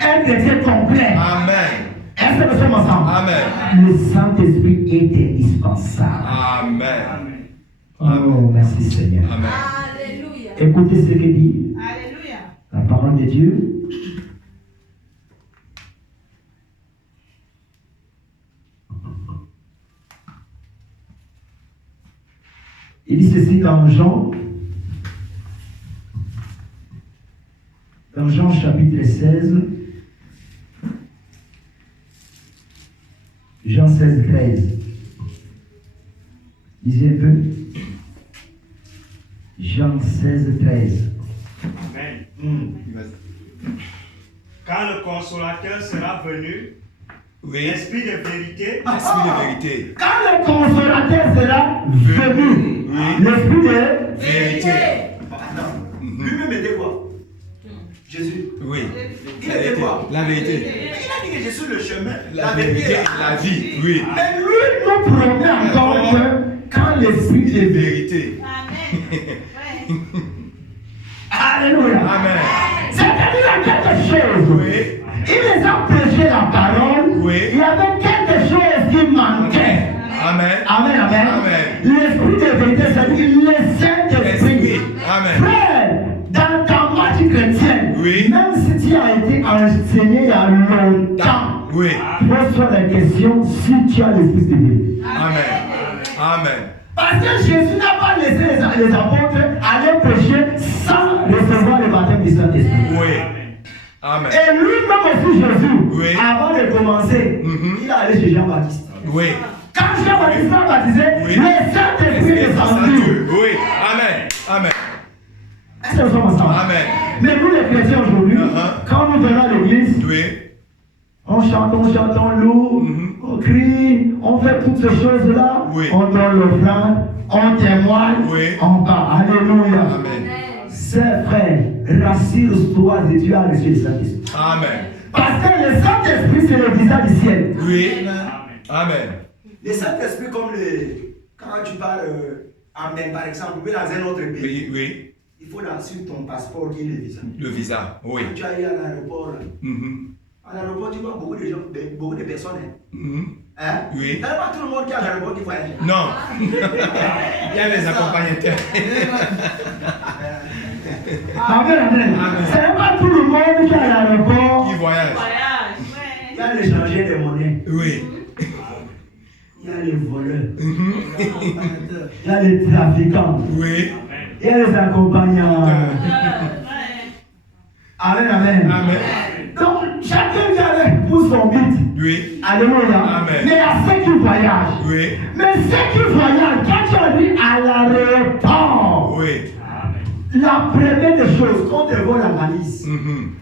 Un chrétien complet. Amen. Est-ce que nous sommes ensemble? Amen. Le Saint-Esprit est indispensable. Amen. Oh, merci Seigneur. Amen. Alléluia. Écoutez ce que dit Alléluia. la parole de Dieu. Il dit ceci dans Jean chapitre 16, Jean 16, 13. Lisez un peu. Jean 16, 13. Amen. Quand le consolateur sera venu, Oui. l'esprit de vérité, Esprit de vérité. Quand le consolateur sera venu, Oui. l'esprit de Vérité. Attends. Lui-même était quoi? Jésus. Oui. Il était quoi? La vérité. Mais il a dit que je suis le chemin, La vérité, la vie. Oui. Mais lui nous promet encore que quand l'esprit de vérité. Vérité. Amen. Alléluia. Amen. C'est-à-dire quelque chose. Oui. Il les a prêché la parole. Oui. Il y avait quelque chose qui manquait. Amen. Amen, amen. Amen. L'esprit de vérité, c'est-à-dire le Saint-Esprit. Esprit. Amen. Frère, dans ta marche chrétienne, Oui. même si tu as été enseigné il y a longtemps, Oui. pose-toi la question si tu as l'esprit de vérité. Amen. Amen. Parce que Jésus n'a pas laissé les apôtres aller prêcher sans recevoir le baptême du Saint-Esprit. Oui. Amen. Et lui-même aussi, Jésus, Oui. avant de commencer, il est allé chez Jean-Baptiste. Oui. Quand Jean-Baptiste l'a baptisé, Oui. le Saint-Esprit est descendu. Oui. Amen. Amen. Est-ce que nous sommes ensemble? Amen. Mais nous, les chrétiens aujourd'hui, quand nous venons à l'église, Oui. on chante, on loue, on crie, on fait toutes ces choses-là, Oui. on donne l'offrande, on témoigne, Oui. on parle. Alléluia. Amen. C'est frère, rassure-toi de Dieu à l'esprit du Saint-Esprit. Amen. Parce que le Saint-Esprit, c'est le visage du ciel. Oui. Amen. Le Saint-Esprit, comme quand tu pars en Inde, par exemple, ou dans un autre pays, Oui. Oui. il faut là sur ton passeport qu'il y ait le visa. Le visa. Oui. Quand tu ailles à l'aéroport, là, Mhm. à l'aéroport, tu vois beaucoup de gens, beaucoup de personnes. Mhm. Hein? Oui. Il n'y a pas tout le monde qui est à l'aéroport qui voyage. Non. Il y a les accompagnateurs. Amen, amen. Ce n'est pas tout le monde qui est à l'aéroport. Qui voyage. Il y a les changeurs de monnaie. Oui. Il y a les voleurs. Mhm. Il y a les trafiquants. Oui. Il y a les accompagnants. Amen, amen. Amen. Donc, chacun vient pour son but. Oui. Alléluia. Amen. Mais il y a ceux qui voyagent. Oui. Mais ceux qui voyagent, quand tu arrives à l'aéroport, Oui. la première des choses, qu'on te vole la valise, Mhm.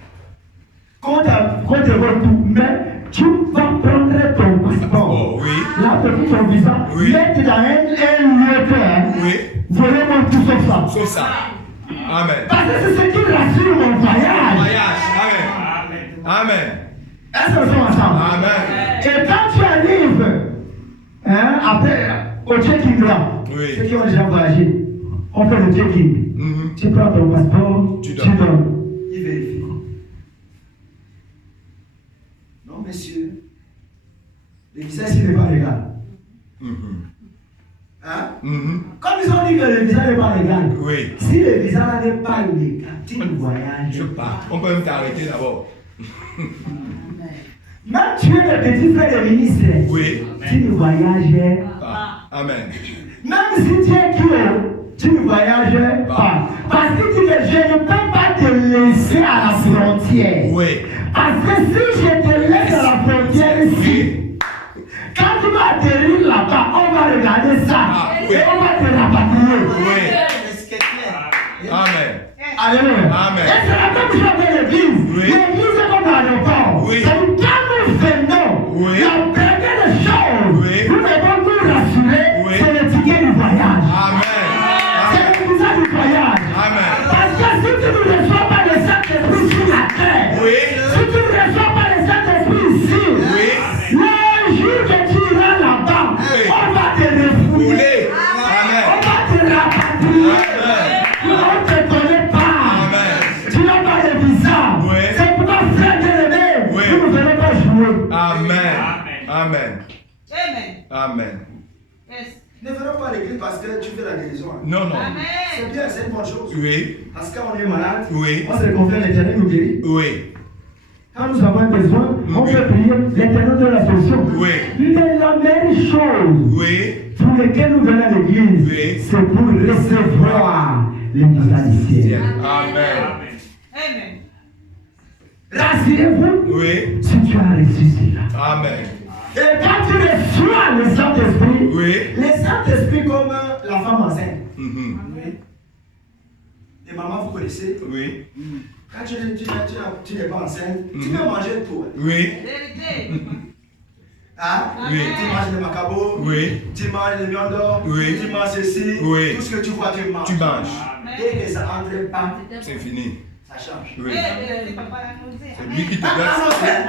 qu'on te vole tout, mais tu vas prendre ton passeport. Oh, oui. Là, tu prends ton visa, Oui. mettre dans un lieu clair, Oui. vraiment tout sauf ça. Sauf ça. Amen. Parce que c'est ce qui rassure mon voyage. Voyage. Amen. Amen. Est-ce que nous sommes ensemble? Amen. Et quand tu arrives, après, au check-in là, Oui. ceux qui ont déjà voyagé, on fait le check-in. Mhm. Tu prends ton passeport, Tu tu donnes. donnes. Il vérifie. Non, monsieur. Le visa, Ceci n'est pas légal. Mhm. Hein? Mhm. Comme ils ont dit que le visa n'est pas légal, Oui. si le visa n'est pas légal, tu ne voyages Je pars. On peut même t'arrêter d'abord. Même tu es le petit frère du ministre, Oui. tu ne voyages Ah. Amen. Même si tu es qui, tu ne voyages pas. Parce que tu dis que je ne peux pas te laisser à la frontière. Oui. Parce que si je te laisse à la frontière ici, quand tu vas atterrir là-bas, on va regarder ça oui. et on va te rapatrier. Oui. Amen. Alléluia. Amen. Et c'est la même chose avec l'église. Oui. L'église est comme l'aéroport. Oui. C'est quand nous venons, Oui. la première des choses, Oui. nous devons nous rassurer, Oui. c'est le ticket du voyage. Amen. C'est le visa du voyage. Amen. Parce que si tu ne reçois pas le Saint-Esprit sur la terre, Oui. si tu ne reçois pas le Saint-Esprit ici, Oui. le jour que tu iras là-bas, Oui. on va te refouler. Amen. Ne venons pas à l'église parce que tu fais la guérison. Non, non. C'est bien, c'est une bonne chose. Oui. Parce qu'on est malade, Oui. On se confie à l'Éternel nous guérit. Oui. Quand nous avons besoin, on peut prier, l'Éternel de la solution. Oui. Mais la meilleure chose Oui. pour laquelle nous venons à l'église, Oui. c'est pour recevoir les messages du ciel. Amen. Amen. Rassurez-vous, Oui. si tu as reçu cela. Amen. Et quand tu reçois le Saint-Esprit, Oui. le Saint-Esprit comme la femme enceinte. Mhm. Et maman, vous connaissez, Oui. quand tu n'es pas enceinte, tu peux manger tout. Oui. Vérité. Hein? Oui. Tu manges le macabo, Oui. tu manges le viande d'or, Oui. tu manges ceci, Oui. tout ce que tu vois, tu manges. Tu manges. Dès que ça entre pas, C'est fini. ça change. Oui. Vérité, papa l'a annoncé. C'est lui qui te Ah, donne. non, c'est-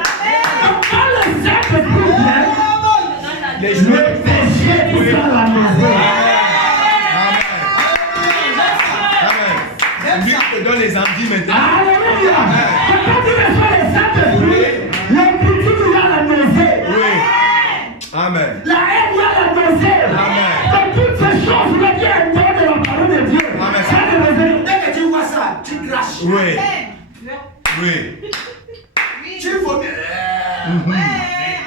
quand le Saint-Esprit vient, Les le jouets. péché Oui. est dans la maison. Amen. C'est lui qui te donne les envies maintenant. Alléluia. Et quand tu reçois le Saint-Esprit, l'inquiétude vient la nausée. Oui. Amen. La haine vient la nausée. Amen. Donc toutes ces choses-là qui est dans de la parole de Dieu. Amen. Ça ne nausée. Dès que tu vois ça, tu craches. Oui. Oui. Tu vomis.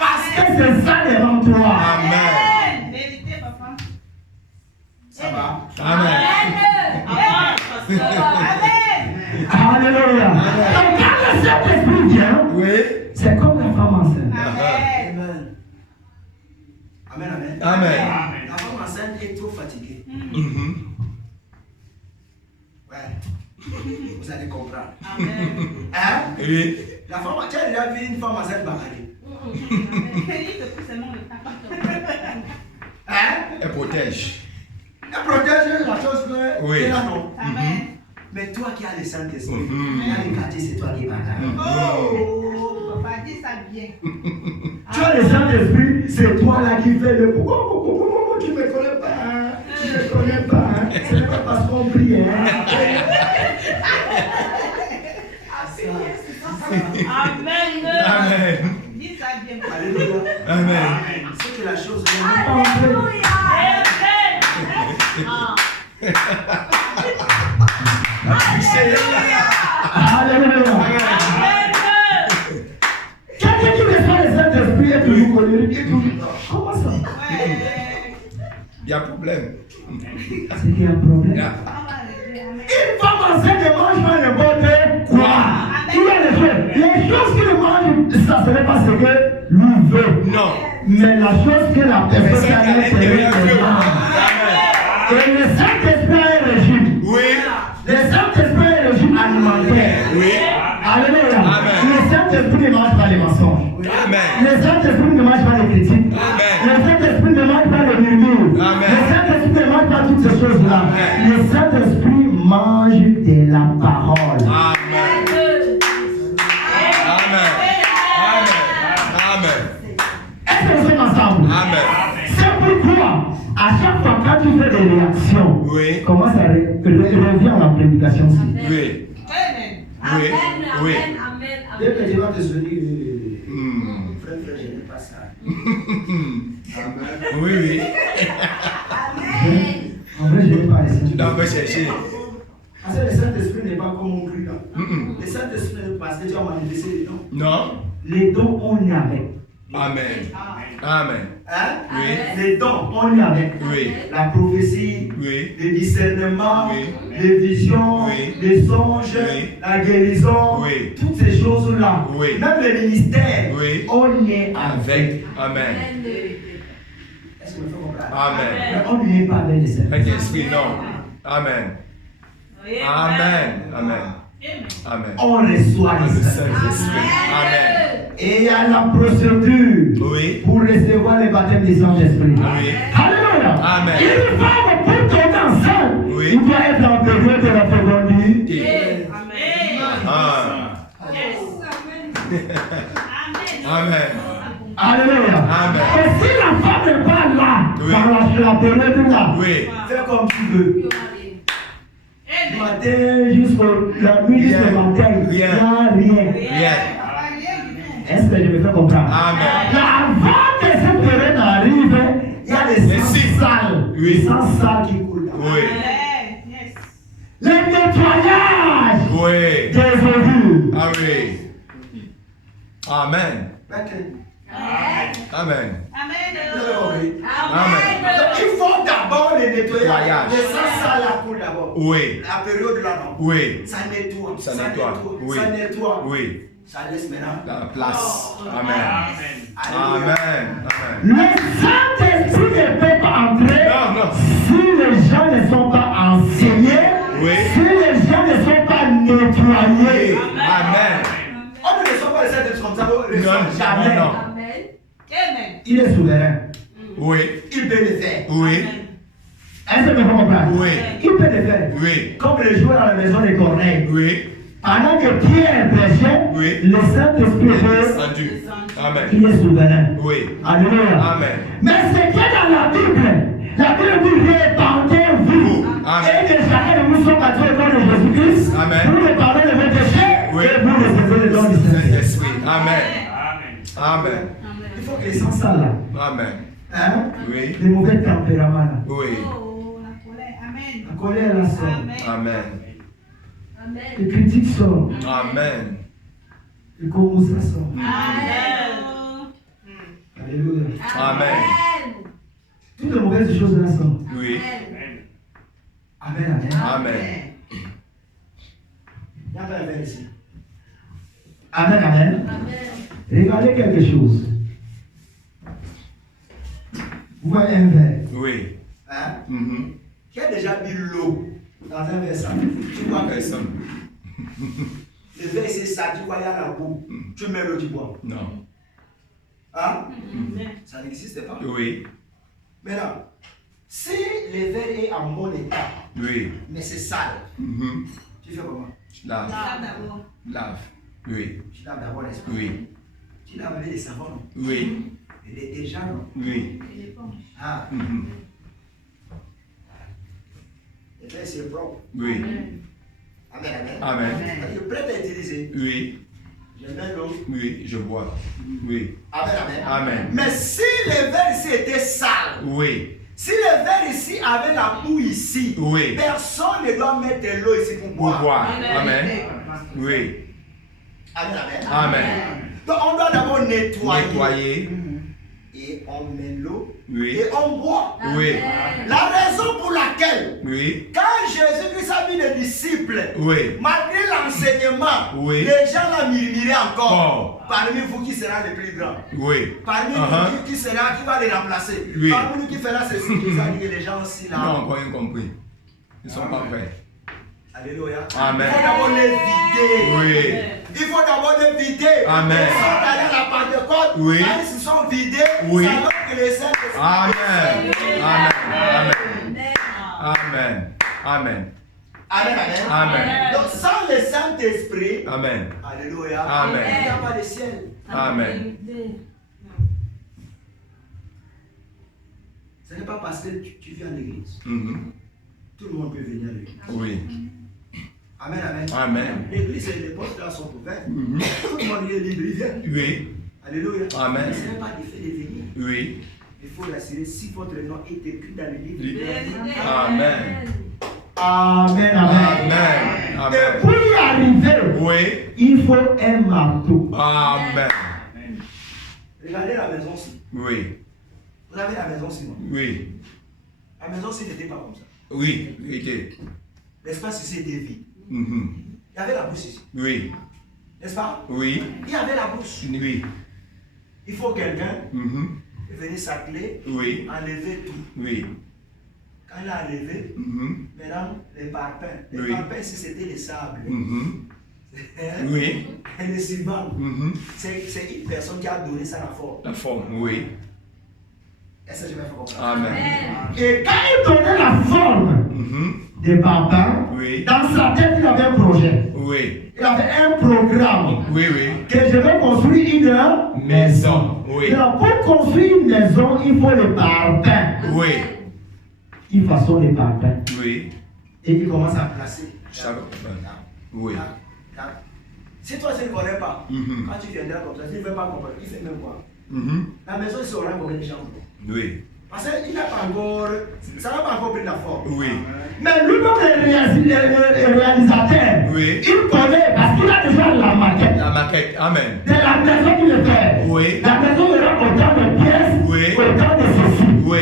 Parce que c'est ça devant toi. Amen. Vérité, papa. Ça va. Amen. Alléluia. Donc quand le Saint-Esprit vient, Oui. c'est comme la femme enceinte. Amen. Amen, amen. Amen. La femme enceinte est trop fatiguée. Mhm. Ouais. Vous allez comprendre. Amen. Hein? Oui. La femme, tu as déjà vu une femme enceinte bagarrer? Hein? Elle protège. Elle protège la chose que Oui. elle a non. Amen. Mais toi qui as le Saint-Esprit, Mhm. dans les quartiers, c'est toi qui bagarre. Oh, papa, dis ça bien. Tu as le Saint-Esprit, c'est toi là qui fais le pourquoi tu ne me connais pas. Hein? Tu ne me connais pas. Hein? Ce n'est pas parce qu'on prie. Hein? Amen. Amen. Dis ça bien. Alléluia. Amen. C'est que la chose Alléluia. Quelqu'un qui reçoit le Saint-Esprit est toujours colérique et tout. Comment ça? Il y a un problème. C'est qu'il y a un problème. Yeah. Une femme enceinte ne mange pas n'importe quoi. Il y a les choses. Les choses qu'il mange, ça ne serait pas ce que lui veut. Non. Mais la chose que la personne qui a Elle est l'intérieur Dieu. mange. Amen. Et le Saint-Esprit a un régime. Oui. Le Saint-Esprit a un régime alimentaire. Oui. Alléluia. Amen. Le Saint-Esprit ne mange pas les mensonges. Amen. Le Saint-Esprit ne mange pas les critiques. Amen. Le Saint-Esprit ne mange pas les murmures. Amen. Le Saint-Esprit ne mange pas toutes ces choses-là. Amen. Le Saint-Esprit mange de la parole. Amen. Amen. Amen. Est-ce que nous sommes ensemble? Amen. C'est pourquoi, à chaque fois quand tu fais des réactions, Oui. commence à reviens à la prédication. Oui. Amen. Oui. Oui. Dès que tu vas te souvenir, Hmm. frère, je n'ai pas ça. Oui, oui. En vrai, je n'ai pas Tu laissé. dois encore chercher. Parce que le Saint-Esprit n'est pas comme on crie là. Mm-mm. Le Saint-Esprit n'est pas parce que tu as manifesté les dons. Non. Les dons, on est avec. Amen. Amen. Hein? Oui. Les dons, On est avec. Oui. la prophétie, Oui. le discernement, Oui. les visions, Oui. les songes, Oui. la guérison, Oui. toutes ces choses-là. Oui. Même le ministère, Oui. on y est avec. Avec. Amen. Est-ce que vous faites comprendre? Amen. Mais on n'y est pas avec les services. Avec l'esprit, non. Amen. Amen. Amen. Amen. On reçoit Le les services. Saint-Esprit. Amen. Et il y a la procédure Oui. pour recevoir le baptême du Saint-Esprit. Oui. Alléluia. Amen. Une femme pour tomber enceinte, Oui. il doit être en période de la fécondité. Et- Ah. Amen. Alléluia. Amen. Et si la femme n'est pas là, Oui. dans la période là, Oui. Fais comme tu veux. du matin jusqu'à la nuit, jusqu'au Rien. matin, il n'y a rien. Rien. Est-ce que je me fais comprendre? Amen. Avant que cette période arrive, Oui. Sans ça qui coule là. Oui. Yes. Le nettoyage Oui. des ordures. Ah oui. Amen. Amen. Amen. Vous avez compris? Amen. Donc, il faut d'abord les nettoyer. Nettoyage. Mais sans ça, la coule d'abord. Oui. La période là, non. Oui. Ça nettoie. Ça nettoie. Oui. Ça nettoie. Oui. Ça laisse maintenant. La place. Amen. Amen. Alléluia. Amen. Amen. Le Saint-Esprit ne peut pas entrer Non, non. si les gens ne sont pas enseignés, Oui. si les gens ne sont pas nettoyés. Amen. On ne reçoit pas les Saint-Esprit comme ça. On ne reçoit Non, jamais. non. Amen. Il est souverain. Oui. Il peut le faire. Oui. Est-ce que vous comprenez? Oui. Il peut le faire. Oui. Comme les joueurs dans la maison des Corneilles. Oui. Pendant que Pierre prêchait, Oui. le Saint-Esprit est Descendu. Amen. il est souverain. Oui. Alléluia. Amen. Mais ce qui est dans la Bible dit répandez-vous. Amen. Et que chacun de vous soit battu au nom de Jésus-Christ. Amen. Vous me pardonnez de vos péchés. Oui. Et vous recevez le don du Saint-Esprit. Saint-Esprit. Amen. Amen. Amen. Il faut que les Sans sens ça là, Amen. hein, Oui. les mauvais tempéraments là, Oui. Oh, la colère. Amen. la colère là sort, Amen. Amen. les critiques sortent, Amen. les commentaires sortent. Amen. Alléluia. Amen. Toutes les mauvaises choses là sortent. Oui. Amen, amen. Amen. Il n'y a pas un verre ici. Amen, amen. Regardez quelque chose. Vous voyez un verre. Oui. Hein? Mhm. Qui a déjà mis l'eau dans un verre ça? Tu vois que Personne. le verre c'est ça, tu vois, il y a la boue. Tu mets l'eau, tu bois. Non. Hein? Ça n'existe pas. Oui. Maintenant, si le verre est en bon état, Oui. mais c'est sale, Mhm. tu fais comment? Lave. Là d'abord. Lave. Oui. Tu laves d'abord l'esprit. Oui. Tu laves avec des savons, non? Oui. Et des détergents, non? Oui. Et l'éponge. Ah, Mhm. le verre c'est propre. Oui. Amen, amen. Amen. Je suis prêt à utiliser. Oui. Je mets l'eau. Oui. Je bois. Oui. Amen, amen. Amen. Mais si le verre ici était sale, Oui. si le verre ici avait la boue ici, Oui. personne ne doit mettre de l'eau ici pour Pour boire. boire. Amen. Oui. Amen, amen. Amen. Donc on doit d'abord nettoyer. Nettoyer. Et on met l'eau Oui. et on boit. Oui. La raison pour laquelle, Oui. quand Jésus-Christ a mis les disciples, Oui. malgré l'enseignement, Oui. les gens l'ont murmuré encore. Oh. Parmi vous qui sera le plus grand. Oui. Parmi Uh-huh. vous qui va les remplacer. Oui. Parmi nous qui fera ceci, qui a dit que les gens aussi Ils n'ont là. encore rien compris. Ils ne sont pas prêts. Alléluia. Amen. Il faut d'abord les vider. Oui. Il faut d'abord les vider. Amen. Ils sont allés à la Pentecôte. Oui. Quand ils se sont vidés, Oui. c'est alors que les saints. Amen. Amen. Amen. Amen. Amen, amen. Amen. Donc sans le Saint-Esprit, Amen. alléluia, Amen. il n'y a pas de ciel. Amen. Ce n'est pas parce que tu viens à l'église. Mhm. Tout le monde peut venir à l'église. Oui. Amen, amen. Amen. L'église et les portes là sont ouvertes. Mhm. Tout le monde est libre, il vient. Oui. Alléluia. Amen. Mais ce n'est pas du fait de venir. Oui. Il faut l'assurer si votre nom est écrit dans le livre. Amen. Amen, amen. Amen. Et Amen. Pour y arriver, Oui. il faut un marteau. Amen. Regardez la maison ci. Oui. Vous avez la maison ci, non? Oui. La maison ci n'était pas comme ça. Oui. Oui. L'espace ici était vide. Mhm. Il y avait la bouche ici. Oui. N'est-ce pas? Oui. Il y avait la bouche. Oui. Il faut quelqu'un Mhm. venir s'atteler, Oui. enlever tout. Oui. Quand il a enlevé, Mhm. maintenant, les parpaings. Les Oui. parpaings, si c'était le sable. Mhm. Oui. Et le ciment. Mhm. C'est une personne qui a donné ça la forme. La forme. Oui. Est-ce que je vais faire comprendre? Amen. Et quand il donnait la forme Mhm. des papas, Oui. dans sa tête, il avait un projet. Oui. Il avait un programme. Oui. Oui. Que je vais construire une Maison. Oui. Alors, pour construire une maison, il faut les parpaings. Oui. Il façonne les parpaings. Oui. Et il commence à placer. Chaque- Oui. Là. Si toi tu ne connais pas, Mhm. quand tu viendras comme ça, tu ne veux pas comprendre. Il fait même quoi? Mhm. La maison sera combien de chambres? Oui. Parce qu'il n'a pas encore, ça n'a pas encore pris la forme. Oui. Mais lui-même, le réalisateur, Oui. il connaît parce qu'il a déjà la maquette. La maquette. Amen. De la maison qu'il veut faire. Oui. La maison aura autant de pièces, Oui. autant de ceci. Oui.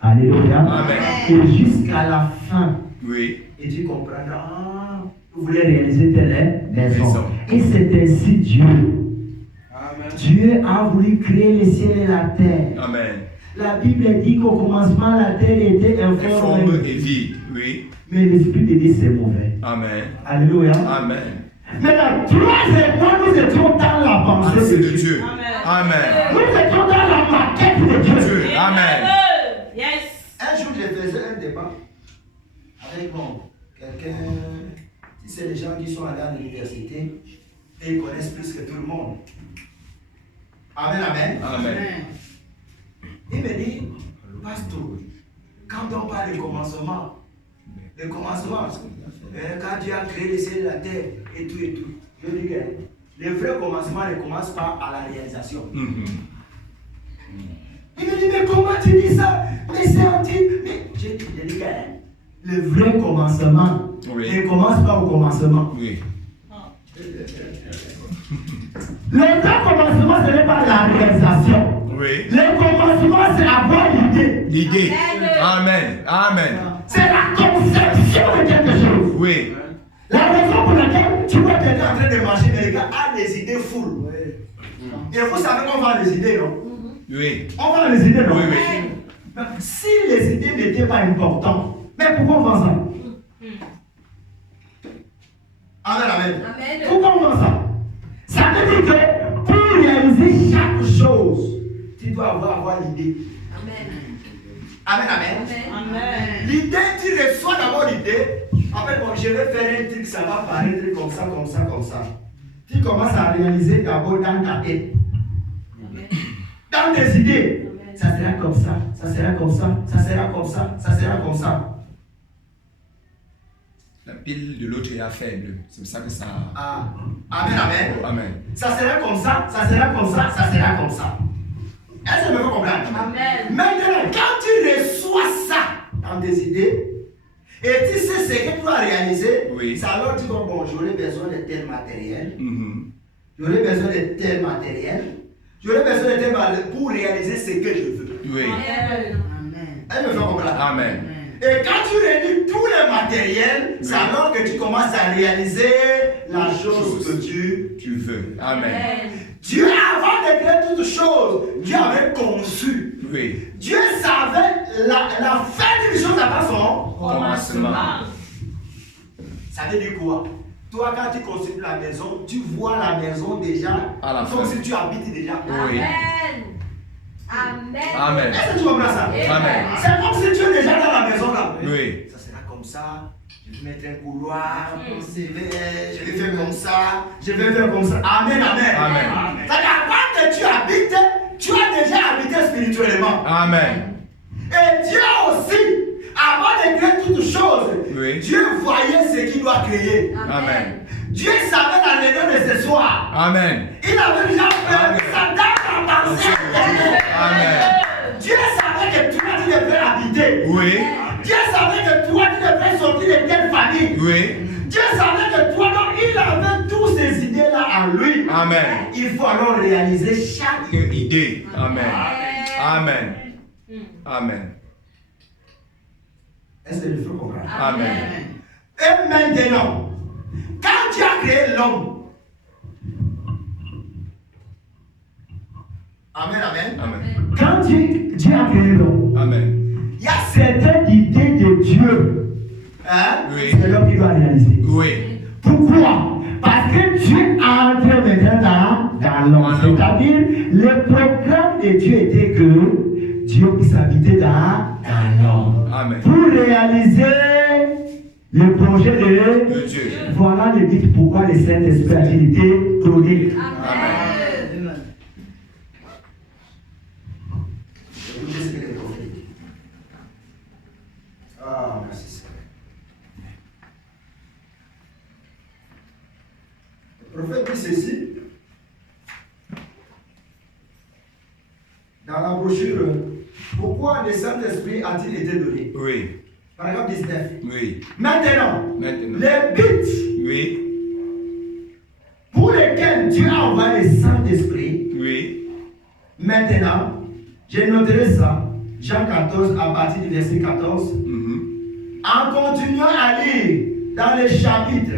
Alléluia. Amen. Et jusqu'à la fin, Oui. et tu comprendras, vous voulez réaliser telle maison. Maison. Et c'est ainsi Dieu. Dieu a voulu créer les ciels et la terre. Amen. La Bible dit qu'au commencement, la terre était informe Informe et vide. Oui. mais l'esprit de Dieu c'est mauvais. Amen. Alléluia. Amen. Maintenant, toi et moi, nous étions dans la pensée Pensée de de Dieu. Dieu. Amen. Nous étions dans la maquette de Dieu. Dieu. Amen. Yes. Un jour, je faisais un débat avec quelqu'un, tu sais, les gens qui sont allés à l'université et ils connaissent plus que tout le monde. Amen, amen. Amen. Il me dit, pasteur, quand on parle du commencement, quand Dieu a créé les cieux et la terre et tout, je dis que le vrai commencement ne commence pas à la réalisation. Il me dit, mais comment tu dis ça? Mais c'est anti. Mais je dis que le vrai commencement ne commence pas au commencement. Oui. Le vrai commencement, ce n'est pas la réalisation. Oui. Le commencement, c'est avoir l'idée. L'idée. Amen. Amen. C'est la conception de quelque chose. Oui. La raison pour laquelle tu vois Quelqu'un est quelqu'un. en train de marcher, mais le gars a les idées full. Et vous savez qu'on vend les idées, non? Oui. On vend les idées, non? Oui, oui. Mais si les idées n'étaient pas importantes, mais pourquoi on vend ça? Amen, amen. Pourquoi on vend ça? Ça veut dire que pour réaliser chaque chose, Tu dois avoir l'idée. Amen, amen. L'idée, tu reçois d'abord l'idée. En fait, bon, je vais faire un truc, ça va paraître comme ça, comme ça, comme ça. tu commences à réaliser d'abord dans ta tête. Dans tes idées. Ça sera comme ça, ça sera comme ça, ça sera comme ça, ça sera comme ça. La pile de l'autre est faible. C'est pour ça que ça. Ah. Amen, amen. Amen. Ça sera comme ça, ça sera comme ça, ça sera comme ça. Est-ce que vous me comprenez? Amen. Maintenant, quand tu reçois ça dans tes idées, et tu sais ce que tu dois réaliser, Oui. c'est alors tu dis, bon, j'aurai besoin de tel matériel, Mhm. j'aurai besoin de tel matériel, j'aurai besoin de tel matériel pour réaliser ce que je veux. Oui. Amen. Elle me fait comprendre. Amen. Et quand tu réunis tous les matériels, c'est alors que tu commences à réaliser la chose que Tu veux. Amen. Dieu, avant de créer toutes choses, Dieu avait conçu. Oui. Dieu savait la fin d'une chose avant son Commencement. Ça veut dire quoi? Toi, quand tu construis la maison, tu vois la maison déjà À la comme fin. si tu habites déjà. Oui. Amen. Est-ce que tu comprends ça? Amen. C'est comme si tu es déjà dans la maison là. Oui. Ça sera comme ça. Je vais mettre un couloir. Je vais faire comme ça. Je vais faire comme ça. Amen, amen. Amen. C'est-à-dire, avant que tu habites, tu as déjà habité spirituellement. Amen. Et Dieu aussi, avant de créer toutes choses, Oui. Dieu voyait ce qu'il doit créer. Amen. Dieu savait la réunion de ce soir. Amen. Il avait déjà fait ça dans la pensée. Amen. Dieu savait que toi, tu devais habiter. Oui. Dieu savait que toi, tu devais sortir de telle famille. Oui. Dieu savait que toi, donc, il avait toutes ces idées-là en lui. Amen. Il faut alors réaliser chaque Une idée. Amen. Amen. Amen. Est-ce que je peux comprendre? Amen. Et maintenant, quand Dieu a créé l'homme, Amen, amen. Amen. Quand Dieu a créé l'homme, Amen. Il y a certaines idées de Dieu, hein? Oui. c'est l'homme qui doit réaliser. Oui. Pourquoi? Parce que Dieu a entré maintenant dans l'homme. C'est-à-dire, le programme de Dieu était que Dieu puisse habiter dans l'homme. Amen. Pour réaliser le projet De Dieu. voilà le but pourquoi le Saint-Esprit a été donné. Amen. Écoutez ce que le prophète dit. Ah, merci Seigneur. Le prophète dit ceci. Dans la brochure, pourquoi Pourquoi le Saint-Esprit a-t-il été donné? Oui. Paragraphe 19. Oui. Maintenant, Maintenant. les buts Oui. pour lesquels Dieu a envoyé le Saint-Esprit, Oui. maintenant, je noterai ça, Jean 14, à partir du verset 14, en continuant à lire dans les chapitres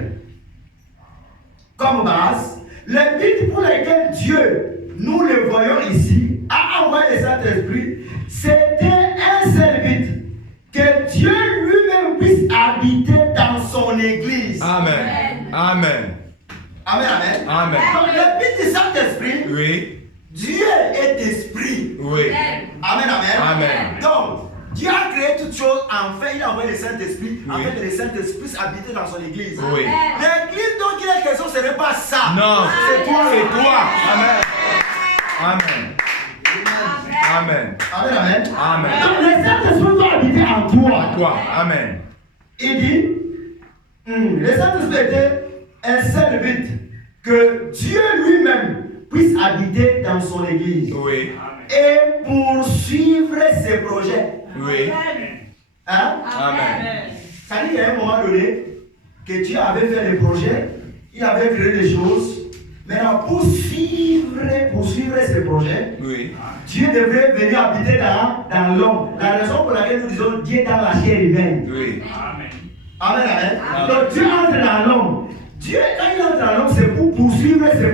comme base, les buts pour lesquels Dieu, nous le voyons ici, a envoyé le Saint-Esprit, c'était un seul but, que Dieu lui-même puisse habiter dans son église. Amen. Amen. Amen, amen. Amen. Donc le but du Saint-Esprit, Oui. Dieu est esprit. Oui. Amen, amen. Amen. Donc, Dieu a créé toutes choses, enfin il a envoyé le Saint-Esprit, Oui. afin que le Saint-Esprit puisse habiter dans son église. Oui. L'église dont il est question, ce n'est pas ça. Non. C'est toi. C'est toi. Amen. Amen. Amen. Amen, amen. Amen. Donc le Saint-Esprit doit habiter en toi. Toi. Amen. Il dit, le Saint-Esprit était un seul but, que Dieu lui-même puisse habiter dans son église Oui. et poursuivre ses projets. Oui. Hein? Amen. Ça dit qu'à un moment donné, que Dieu avait fait des projets, il avait créé des choses. Maintenant, pour suivre ces projets, Oui. Dieu devrait venir habiter dans l'homme. La raison pour laquelle nous disons Dieu dans la chair humaine. Oui. Amen, amen. Donc Dieu entre dans l'homme. Dieu, quand il entre dans l'homme, c'est pour poursuivre ses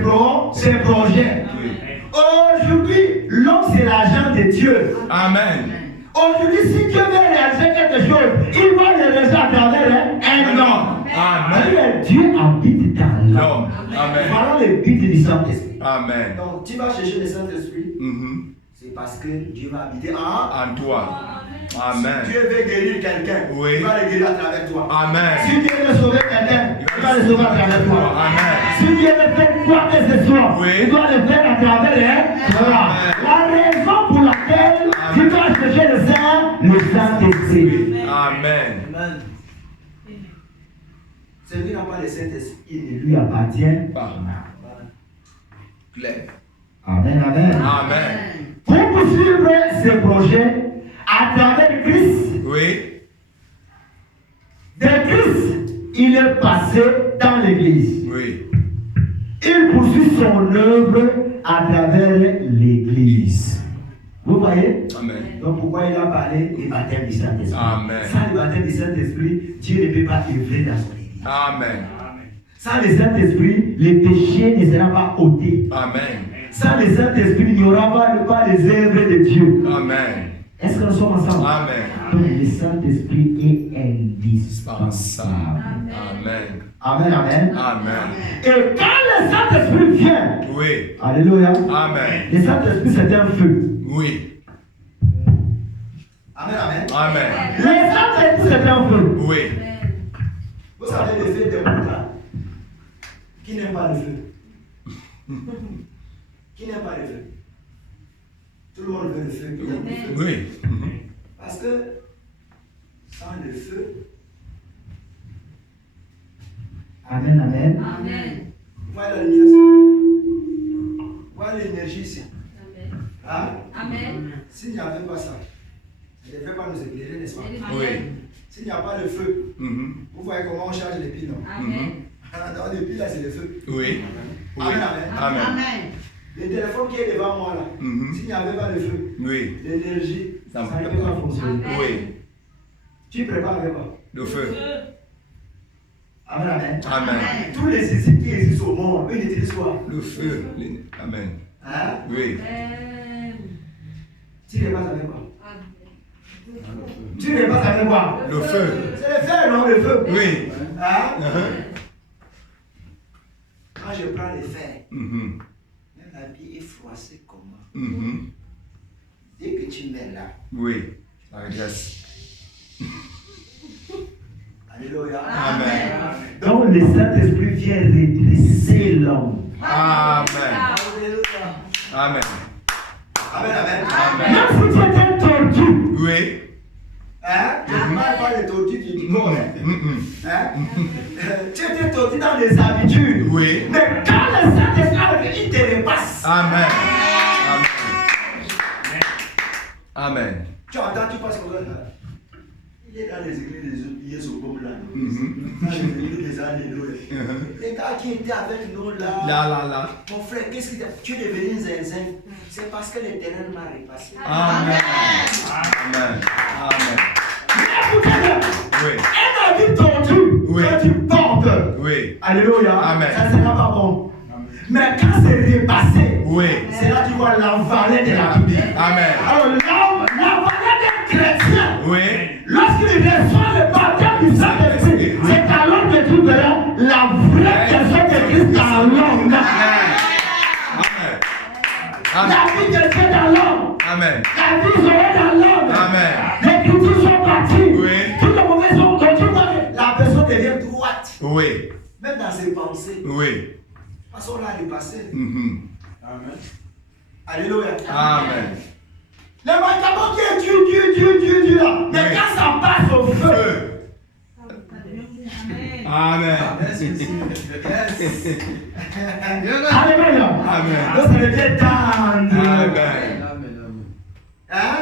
projets. Oui. Aujourd'hui, l'homme, c'est l'agent de Dieu. Amen. Aujourd'hui, si Dieu veut réaliser quelque chose, il va le réaliser à travers un homme. Amen. C'est-à-dire, Dieu habite dans l'homme. Non. Amen. Voilà le but du Saint-Esprit. Amen. Donc, tu vas chercher le Saint-Esprit, Mhm. c'est parce que Dieu va habiter en. En toi. Si Amen. Dieu veut guérir quelqu'un, Oui. il va le guérir à travers toi. Amen. Si Dieu veut sauver quelqu'un, il va le sauver à travers toi. Amen. Si Dieu veut faire quoi que ce soit, Oui. il doit le faire à travers toi. La raison pour laquelle tu dois chercher le Saint-Esprit. Amen. Celui qui n'a pas le Saint-Esprit, Il ne lui appartient Bah. Clair. Amen, amen. Amen. Pour poursuivre ses projets à travers Christ, Oui. de Christ, il est passé dans l'Église. Oui. Il poursuit son œuvre à travers l'Église. Vous voyez? Amen. Donc pourquoi il a parlé du baptême du Saint-Esprit? Amen. Sans le baptême du Saint-Esprit, Dieu ne peut pas œuvrer dans son Église. Amen. Sans le Saint-Esprit, le péché ne sera pas ôté. Amen. Sans le Saint-Esprit, il n'y aura pas les œuvres de Dieu. Amen. Est-ce que nous sommes ensemble? Amen. Donc le Saint-Esprit est indispensable. Amen. Amen, amen. Amen. Et quand le Saint-Esprit vient, Oui. alléluia, Amen. le Saint-Esprit c'est un feu. Oui. Amen, amen. Amen. Le Saint-Esprit c'est un feu. Oui. Vous savez le feu des montres là. Qui n'aime pas le feu? Qui n'aime pas le feu? Tout le monde veut le feu. Qui aime le feu? Oui. Parce que sans le feu, Amen, amen. Amen. voilà la lumière ici. Voilà l'énergie ici. Hein? Amen. S'il n'y avait pas ça, ça ne devrait pas nous éclairer, n'est-ce pas? Oui. S'il n'y a pas le feu, Mhm. vous voyez comment on charge les piles, non? Amen. Dans les piles là, c'est le feu. Oui. Oui. Amen, amen. Amen. Le téléphone qui est devant moi là, Mhm. s'il n'y avait pas le feu, Oui. l'énergie, Ça ça me ne peut pas fonctionner. Amen. Oui. Tu prépares avec quoi? Le feu. Amen, amen. Amen. Tous les usines qui existent au monde, eux, ils utilisent quoi? Le feu. Amen. Hein? Oui. Tu prépares avec quoi? Tu prépares avec quoi? Le feu. C'est le fer, non, le feu? Oui. Hein? Uh-huh. Quand je prends le fer, Mhm. même l'habit est froissé comment? Mhm. Dès que tu mets là, Oui. Ça reste. alléluia. Amen. Donc le Saint-Esprit vient redresser l'homme. Amen. Alléluia. Amen. Amen, amen. Amen. Même si tu étais tordu, Oui. Hein? Je ne parle pas de tortue du corps. Mhm. Hein? Tu étais tordu dans les habitudes. Oui. Mais quand le Saint-Esprit arrive, il te repasse. Amen. Amen. Amen. Tu as entends, tu passes comme ça. Il est dans les églises des Yesu comme là. Dans les églises des Alléluia. Les gars qui étaient avec nous là. Mon frère, qu'est-ce que tu es devenu zinzin? C'est parce que l'Éternel m'a repassé. Amen. Amen. Amen. Oui. Un habit tordu, Oui. quand tu portes, Oui. alléluia, Amen. ça ne sera pas bon. Mais quand c'est repassé, Oui. c'est là que tu vois la valeur de la Bible. Amen. Alors, la valeur d'un chrétien, Oui. lorsqu'il reçoit le baptême du Saint-Esprit, c'est alors que tu verras la vraie personne de Christ dans l'homme. Amen. La Amen. vie de Dieu dans l'homme. Amen. La vie sera dans l'homme. Amen. Les critiques sont parties. Oui. Toutes les mauvaises sont continues. La personne devient droite. Oui. Même dans ses pensées. Oui. Parce qu'on l'a repassé. Mhm. Amen. Alléluia. Amen. Les médicaments qui est Dieu là. Mais Oui. quand ça passe au feu, Feu. Amen. alléluia. Amen. Donc ça devient tendre. Amen. Hein?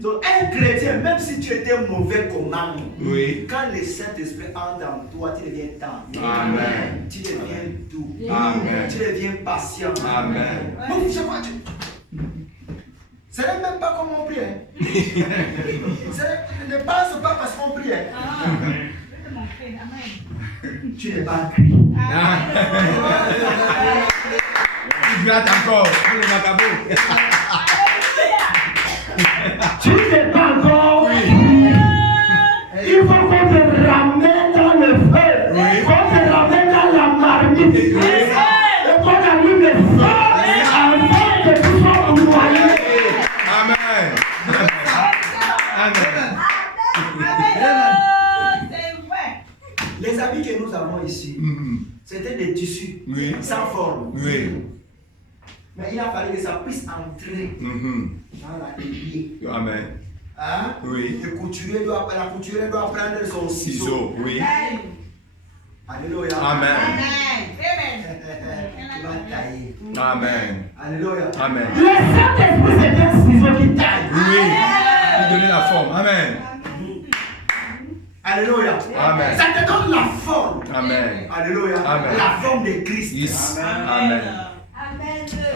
Donc, un chrétien, même si tu étais mauvais comme âme, Oui. quand le Saint-Esprit entre en toi, tu deviens tendre. Amen. Tu deviens doux. Amen. Tu deviens patient. Amen. Donc, je vois, ce n'est même pas comme on prie. Hein. Ne pense pas parce qu'on prie. Hein. Tu n'es pas Christ. Tu grattes encore. Pour le macabo. Tu n'es pas encore. Oui. Il faut qu'on te ramène dans le feu. Oui. Qu'on te ramène dans la marmite. Oui. Et qu'on allume le feu afin que tu sois noyé. Amen. Amen. Les habits que nous avons ici, Mhm. c'était des tissus Oui. sans forme. Oui. Mais il a fallu que ça puisse entrer Mhm. dans la aiguille. Amen. Hein? Oui. La couturière doit prendre son ciseau. Ciseaux. Oui. Alléluia. Amen. Tu vas tailler. Amen. Alléluia. Amen. Le Saint-Esprit, c'est un ciseau qui taille. Oui. Lui donner la forme. Amen. Alléluia. Amen. Ça te donne la forme. Amen. Alléluia. Amen. La forme de Christ. Yes. Amen.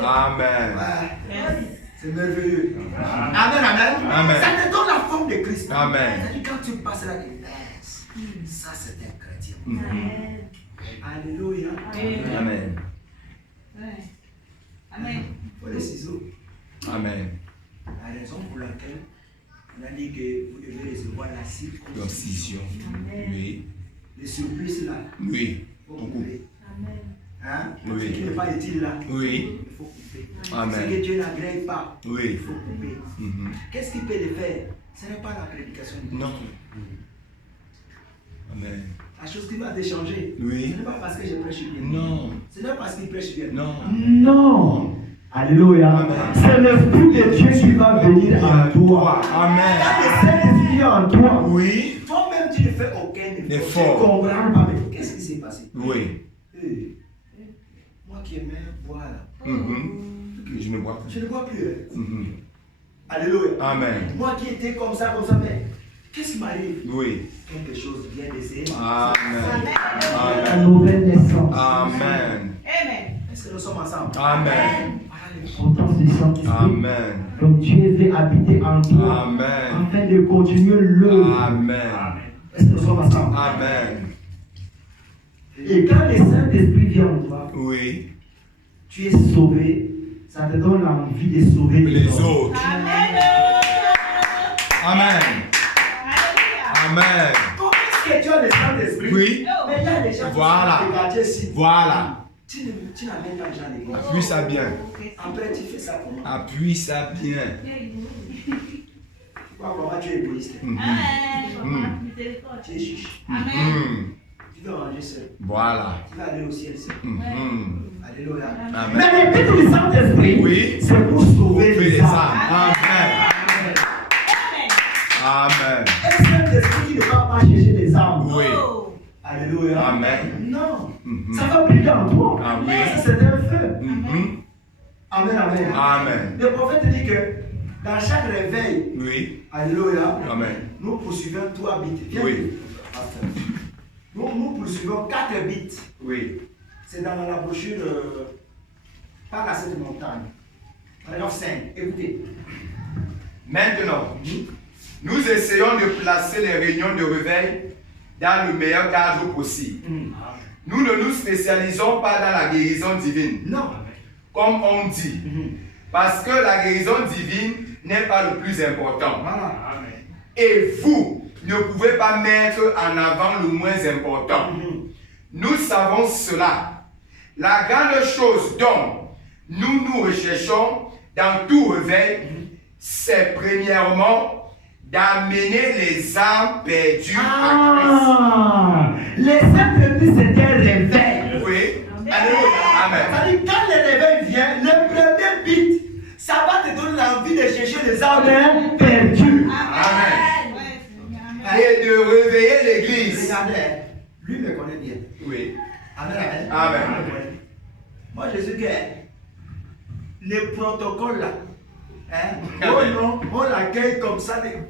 Amen. Ouais. C'est merveilleux. Amen, amen. Amen. Ça te donne la forme de Christ. Amen. C'est-à-dire quand tu passes là, tu baisses. Ça, c'est un chrétien. Mhm. Alléluia. Amen. Pour les ciseaux. Amen. La raison pour laquelle on a dit que vous devez recevoir la circoncision. Concision. Oui. Le surplus là, Oui. il faut Beaucoup. couper. Hein? Oui. Ce qui n'est pas utile là, Oui. il faut couper. Amen. Ce que Dieu n'agrée pas, il Oui. faut couper. Mhm. Qu'est-ce qui peut le faire? Ce n'est pas la prédication. Non. Amen. La chose qui va te changer, Oui. ce n'est pas parce que je prêche bien. Non. Ce n'est pas parce qu'il prêche bien. Non. Non. Alléluia. Amen. C'est l'Esprit de Dieu qui va venir en toi. Amen. Quand le Saint-Esprit est en toi, Oui. Toi-même, tu ne fais aucun effort. Effort. Tu ne comprends pas. Mais qu'est-ce qui s'est passé? Oui. Moi qui aimais boire là, Mhm. Je ne bois je plus. ne bois plus. Hein. Mhm. Alléluia. Amen. Moi qui étais comme ça, mais qu'est-ce qui m'arrive? Oui. Quelque chose vient d'essayer. Amen. la Amen. nouvelle naissance. Amen. Est-ce que nous sommes ensemble? Amen. Voilà les L'importance du Saint-Esprit. Amen. Donc Dieu veut habiter en toi Amen. afin de continuer l'œuvre. Amen. Est-ce que nous sommes ensemble? Amen. Et quand le Saint-Esprit vient en toi, Oui. tu es sauvé, ça te donne envie de sauver Les autres. Amen. Amen. Comment est-ce que tu as le Saint-Esprit? Oui. Mais il y a des gens Voilà. qui sont dégagés ici. Voilà. Tu n'amènes pas les gens à l'église. Appuie ça bien. Après, tu fais ça comment? Appuie ça bien. Comment tu es égoïste? Mhm. Tu es chiche. Mhm. Tu veux manger seul. Voilà. Tu vas aller au ciel seul. Mhm. Alléluia. Amen. Mais le but du Saint-Esprit, Oui. c'est pour sauver Fais les les âmes. âmes. Amen. Amen. Un Saint-Esprit qui ne va pas chercher les âmes. Oui. Alléluia. Amen. Non. Mhm. Ça va briller en toi. Ah oui. Ça, c'est un feu. Mhm. Amen, amen. Amen. Le prophète dit que Dans chaque réveil, Oui. alléluia, Amen. nous poursuivons 3 bits. Viens Oui. ici, pasteur. Nous poursuivons 4 bits. Oui. C'est dans la brochure Pas à cette montagne. Paragraphe 5. Écoutez. Maintenant, nous essayons de placer les réunions de réveil dans le meilleur cadre possible. Nous ne nous spécialisons pas dans la guérison divine, Non. comme on dit, parce que la guérison divine n'est pas le plus important. Voilà. Et vous ne pouvez pas mettre en avant le moins important. Nous savons cela. La grande chose dont nous recherchons dans tout réveil, c'est premièrement d'amener les âmes perdues à Les 7 églises, c'était un réveil. Christ. Oui. Alléluia. Amen. C'est-à-dire, quand le réveil vient, le premier bit, ça va te donner l'envie de chercher les âmes Perdu. Amen. Et de réveiller l'église. Regardez, lui me connaît bien. Oui. Amen, amen. Amen. Moi, je sais que les protocoles là, Amen. oh non, on l'accueille comme ça, mais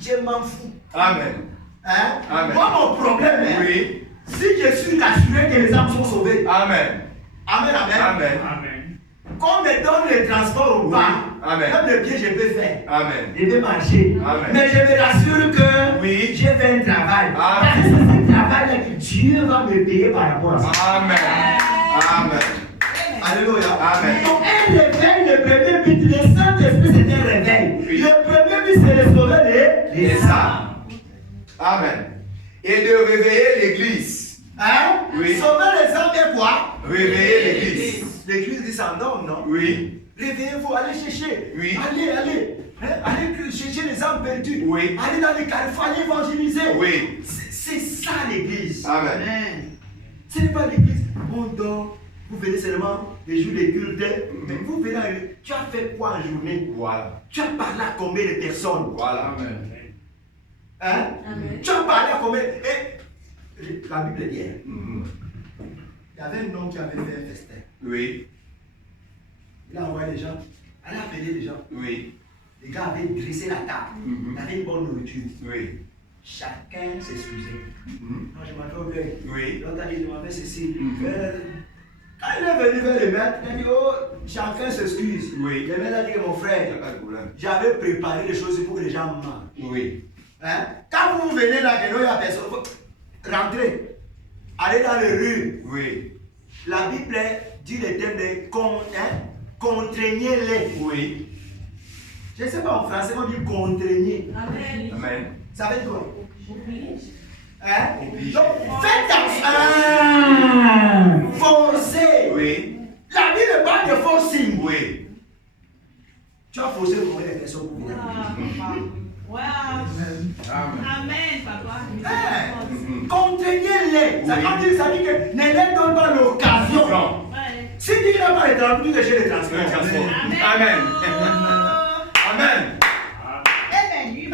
je m'en fous. Amen. Hein? Amen. Moi, mon problème, Oui. si je suis assuré que les âmes sont sauvées, Amen. amen, amen. Amen. Amen. Qu'on me donne le transport ou pas, Amen. même le pied, je peux faire. Amen. Je vais marcher. Amen. Mais je me rassure que Oui. j'ai fait un travail. Amen. Parce que c'est ce travail-là que Dieu va me payer par rapport à ça. Amen. Amen. Alléluia. Amen. Donc, un réveil, le premier but, le Saint-Esprit, c'est un réveil. Oui. Le premier but, c'est de sauver les âmes. Amen. Et de réveiller l'église. Hein? Oui. Sauver les âmes et quoi? Réveiller l'église. L'église qui s'endorme, non? Oui. Réveillez-vous, allez chercher. Oui. Allez. Hein? Allez chercher les âmes perdues. Oui. Allez dans les carrefours, allez évangéliser. Oui. C'est ça l'église. Amen. Ce n'est pas l'église. On dort. Vous venez seulement les jours de culte. Mais vous venez, tu as fait quoi en journée? Voilà. Tu as parlé à combien de personnes? Voilà. Hein? Amen. Tu as parlé à combien? Et la Bible dit, Mhm. il y avait un homme qui avait fait un festin. Oui. Il a envoyé les gens, allez appeler les gens. Oui. Les gars avaient dressé la table. Mhm. Il y avait une bonne nourriture. Oui. Chacun s'excusait. Mhm. Moi, je m'en vais au grec. Oui. L'autre a dit, je m'en vais ceci. Mhm. Quand il est venu vers le maître, il a dit, oh, chacun s'excuse. Oui. Le maître a dit, mon Il n'y frère, a pas de problème. j'avais préparé les choses pour que les gens mangent. Oui. Hein? Quand vous venez là, que il n'y a personne, rentrez. Allez dans les rues. Oui. La Bible dit le terme de contraignez-les. Oui. Je ne sais pas en français, on dit contraignez. Amen. Amen. Ça veut dire quoi? Oblige. Hein? Oblige. Donc, faites attention. Forcez. Oui. La Bible parle de forcing. Oui. Tu as forcé combien de personnes pour venir? Wow. Amen. Amen, papa. Mhm. Contraignez-les. Ça Oui. veut dire que ne leur donne pas l'occasion. Non. Ouais. Si tu n'as pas les transports, tu les transports. Le transport. Amen. Amen. Amen.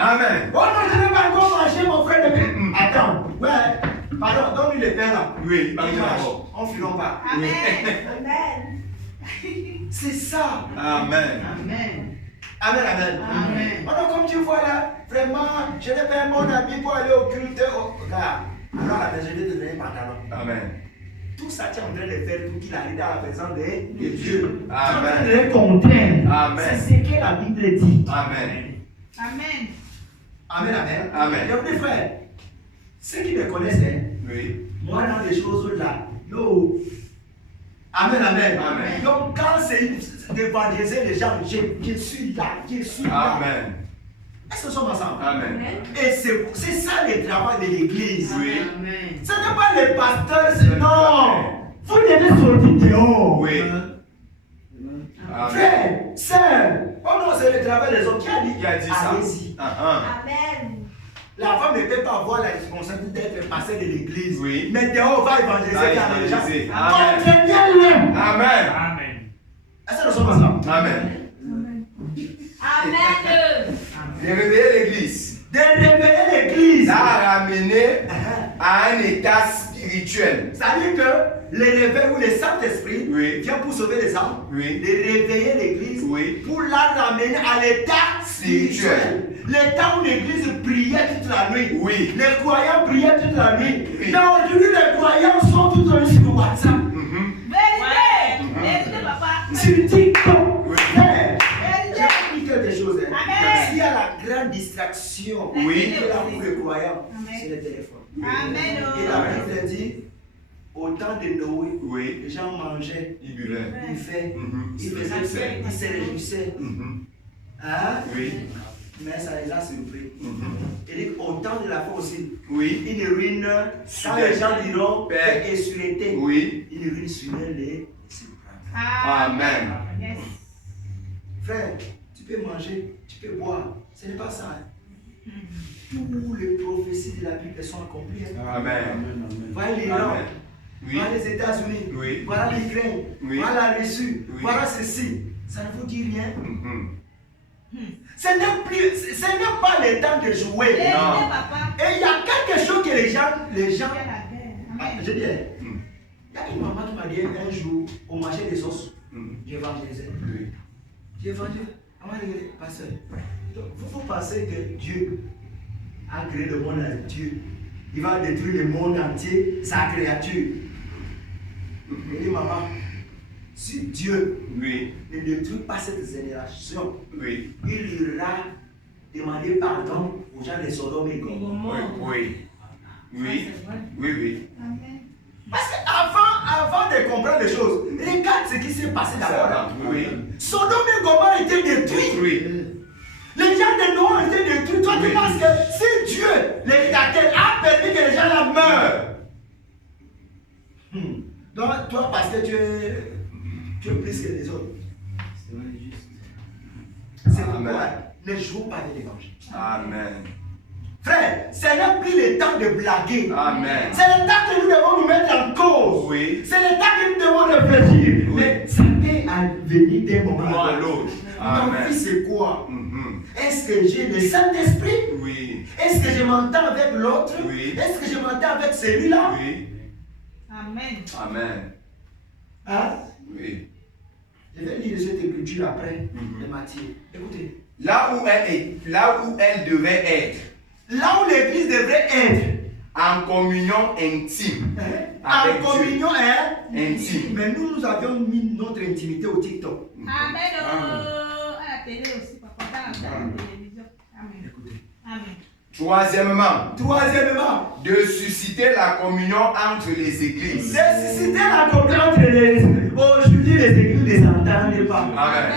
Amen. Oh non, je ne vais pas encore marcher, mon frère. Attends. Ouais. Pardon, donne-lui le pain là. Oui. Il Parlez marche. d'abord. On ne filons pas. Amen. Amen. C'est ça. Amen. Amen. Amen, amen. Amen. Alors, comme tu vois là, vraiment, je n'ai pas mon habit pour aller au culte. Oh, regarde. Alors, la je vais te donner un pantalon. Amen. Tout ça, tu es en train de faire pour qu'il arrive dans la présence de Dieu. Amen. Tu es en train de les contraindre. Amen. C'est ce que la Bible dit. Amen. Amen. Amen, amen. Amen. Donc, mes frères, ceux qui me connaissent, hein, Oui. moi, dans les choses là, yo. Amen, amen. Amen. Donc, quand c'est d'évangéliser les gens, je suis là, je suis là. Amen. Est-ce que nous sommes ensemble? Amen. Et c'est ça le travail de l'église. Oui. Amen. Ce n'est pas les pasteurs, c'est non. Vous devez sortir dehors. Oui. Amen. Frère, sœur, oh non, c'est le travail des autres. Qui a dit ça? Allez-y. Amen. La femme ne peut pas avoir la responsabilité d'être pasteur de l'église. Oui. Mais dehors, on va évangéliser Va car les gens. évangéliser. Amen. Contraignez-les. Amen. Amen. Est-ce que nous sommes ensemble? Amen. Amen. De réveiller l'église. De révéler l'église. Ça a ramené à un état spirituel. C'est-à-dire que les réveils où le Saint-Esprit Oui. vient pour sauver les âmes, Oui. de réveiller l'église Oui. pour la ramener à l'état spirituel. L'état où l'église priait toute la nuit. Oui. Les croyants priaient toute la nuit. Oui. Mais aujourd'hui, les croyants sont toute la nuit sur WhatsApp, Vérité. Vérité, papa. sur TikTok. Oui. Frère, Vérité. je dis quelque chose. Hein. Amen. S'il y a la grande distraction Oui. qui est là pour les croyants, Amen. c'est le téléphone. Amen. Et la Bible dit, au temps de Noé, Oui. les gens mangeaient, Il buvait. ils buvaient, Mhm. ils faisaient, ils se réjouissaient. Mhm. Hein? Oui. Mais ça les a surpris. Mhm. Et dit, au temps de la foi aussi, Oui. une ruine, quand les gens diront Père. paix et sûreté, Oui. une ruine sur les surprendre. Amen. Yes. Frère, tu peux manger, tu peux boire, ce n'est pas ça. Hein. Toutes les prophéties de la Bible sont accomplies. Hein. Amen. Voilà l'Iran, Amen. Oui. voilà les États-Unis, Oui. voilà l'Ukraine, Oui. voilà la Russie, Oui. voilà ceci. Ça ne vous dit rien. Mhm. Ce n'est pas le temps de jouer. Vérité, Non. papa. Et il y a quelque chose que les gens. Il y a la guerre. Amen. Je dis, Mhm. il y a une maman qui m'a dit un jour au marché des sauces, Mhm. j'évangélisais. Oui. J'évangélisais. Maman dit, pasteur, vous pensez que Dieu a créé le monde entier? Il va détruire le monde entier, sa créature. Il dit, maman, si Dieu Oui. ne détruit pas cette génération, Oui. il ira demander pardon aux gens de Sodome et Gomorrhe. Oui. Oui. Oui. Oui. Amen. Parce qu'avant de comprendre les choses, regarde ce qui s'est passé d'abord. Oui. Sodome et Gomorrhe étaient détruits. Oui. Les gens de Noé étaient détruits. Toi, Oui. tu penses que si Dieu, le Créateur, a permis que les gens là meurent. Donc, toi, parce que tu es plus que les autres. C'est pourquoi Amen. ne joue pas de l'évangile. Amen. Frère, ce n'est plus le temps de blaguer. Amen. C'est le temps que nous devons nous mettre en cause. Oui. C'est le temps que nous devons réfléchir. Oui. Mais ça peut venir d'un moment Moment à à l'autre. l'autre. Mon Amen. fils, c'est quoi? Mhm. Est-ce que j'ai le Saint-Esprit? Oui. Est-ce que je m'entends avec l'autre? Oui. Est-ce que je m'entends avec celui-là? Oui. Amen. Amen. Hein? Oui. Je vais lire cette écriture après Mhm. de Matthieu. Écoutez. Là où elle devait être, Là où l'église devrait être, en communion intime. en Avec Dieu. communion, hein? Intime. Mais nous avions mis notre intimité au TikTok. Amen. À la télé aussi, papa. Dans la télévision. Amen. Écoutez. Amen. Troisièmement, Troisièmement, de susciter la communion entre les églises. de susciter la communion entre les. Aujourd'hui, les églises ne s'entendent pas. Amen.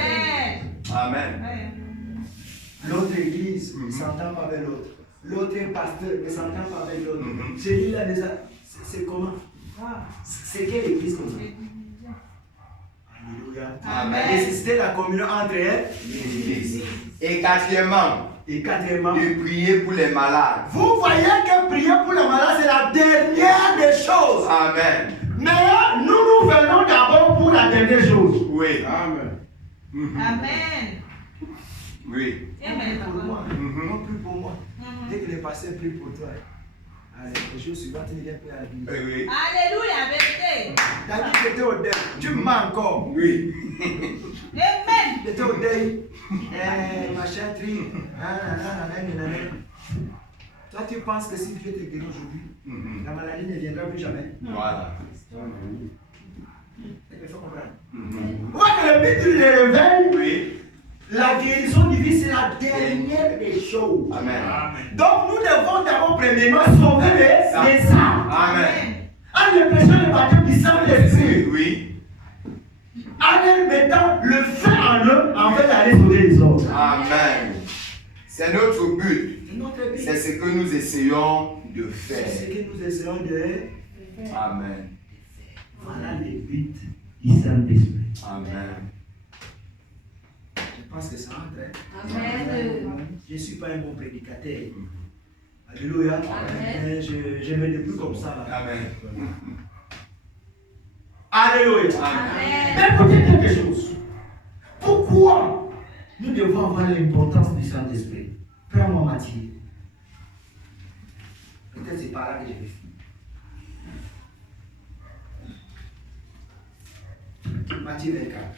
Amen. Amen. Ouais. L'autre église ne Mhm. s'entend pas avec l'autre. L'autre pasteur ne s'entend pas avec l'autre. Mhm. Celui-là, c'est comment? Ah. C'est quelle église comme ça? Les divisions. Alléluia. Amen. De susciter la communion entre elles. Les églises. Et quatrièmement, Et quatrièmement, de prier pour les malades. vous voyez que prier pour les malades, c'est la dernière des choses. Amen. Mais nous venons d'abord pour la dernière chose. Oui. Amen. Mhm. Amen. Oui. Amen, Pour papa. moi, Mhm. non plus pour moi. Mhm. Dès que les pasteurs prient pour toi, allez, les jours suivants, tu viens prier à l'église. Oui. Oui. Alléluia, vérité. T'as dit que tu étais au deuil, tu mens encore. Oui. Amen. Tu étais au deuil, machin, tri. Toi, tu penses que si Dieu te guérit aujourd'hui, Mhm. la maladie ne viendra plus jamais. Voilà. Il faut comprendre. Mhm. Moi, que le but du réveil, Oui. la guérison divine, c'est la dernière des choses. Amen. Donc, nous devons d'abord, premièrement, sauver les âmes. Amen. En le prêchant le baptême du Saint-Esprit, Oui. en leur mettant le feu en eux, afin d'aller sauver les autres. Amen. C'est notre but. C'est notre but. C'est ce que nous essayons de C'est ce faire. que nous essayons de. Amen. Voilà le but du Saint-Esprit. Amen. Je pense que ça entre. Amen. Je ne suis pas un bon prédicateur. Alléluia. Amen. Mais je me débrouille comme ça. Là. Amen. Alléluia. Amen. Mais écoutez quelque chose. Pourquoi nous devons avoir l'importance du Saint-Esprit? Prends-moi Matthieu. Peut-être c'est par là que je vais finir. Matthieu 24.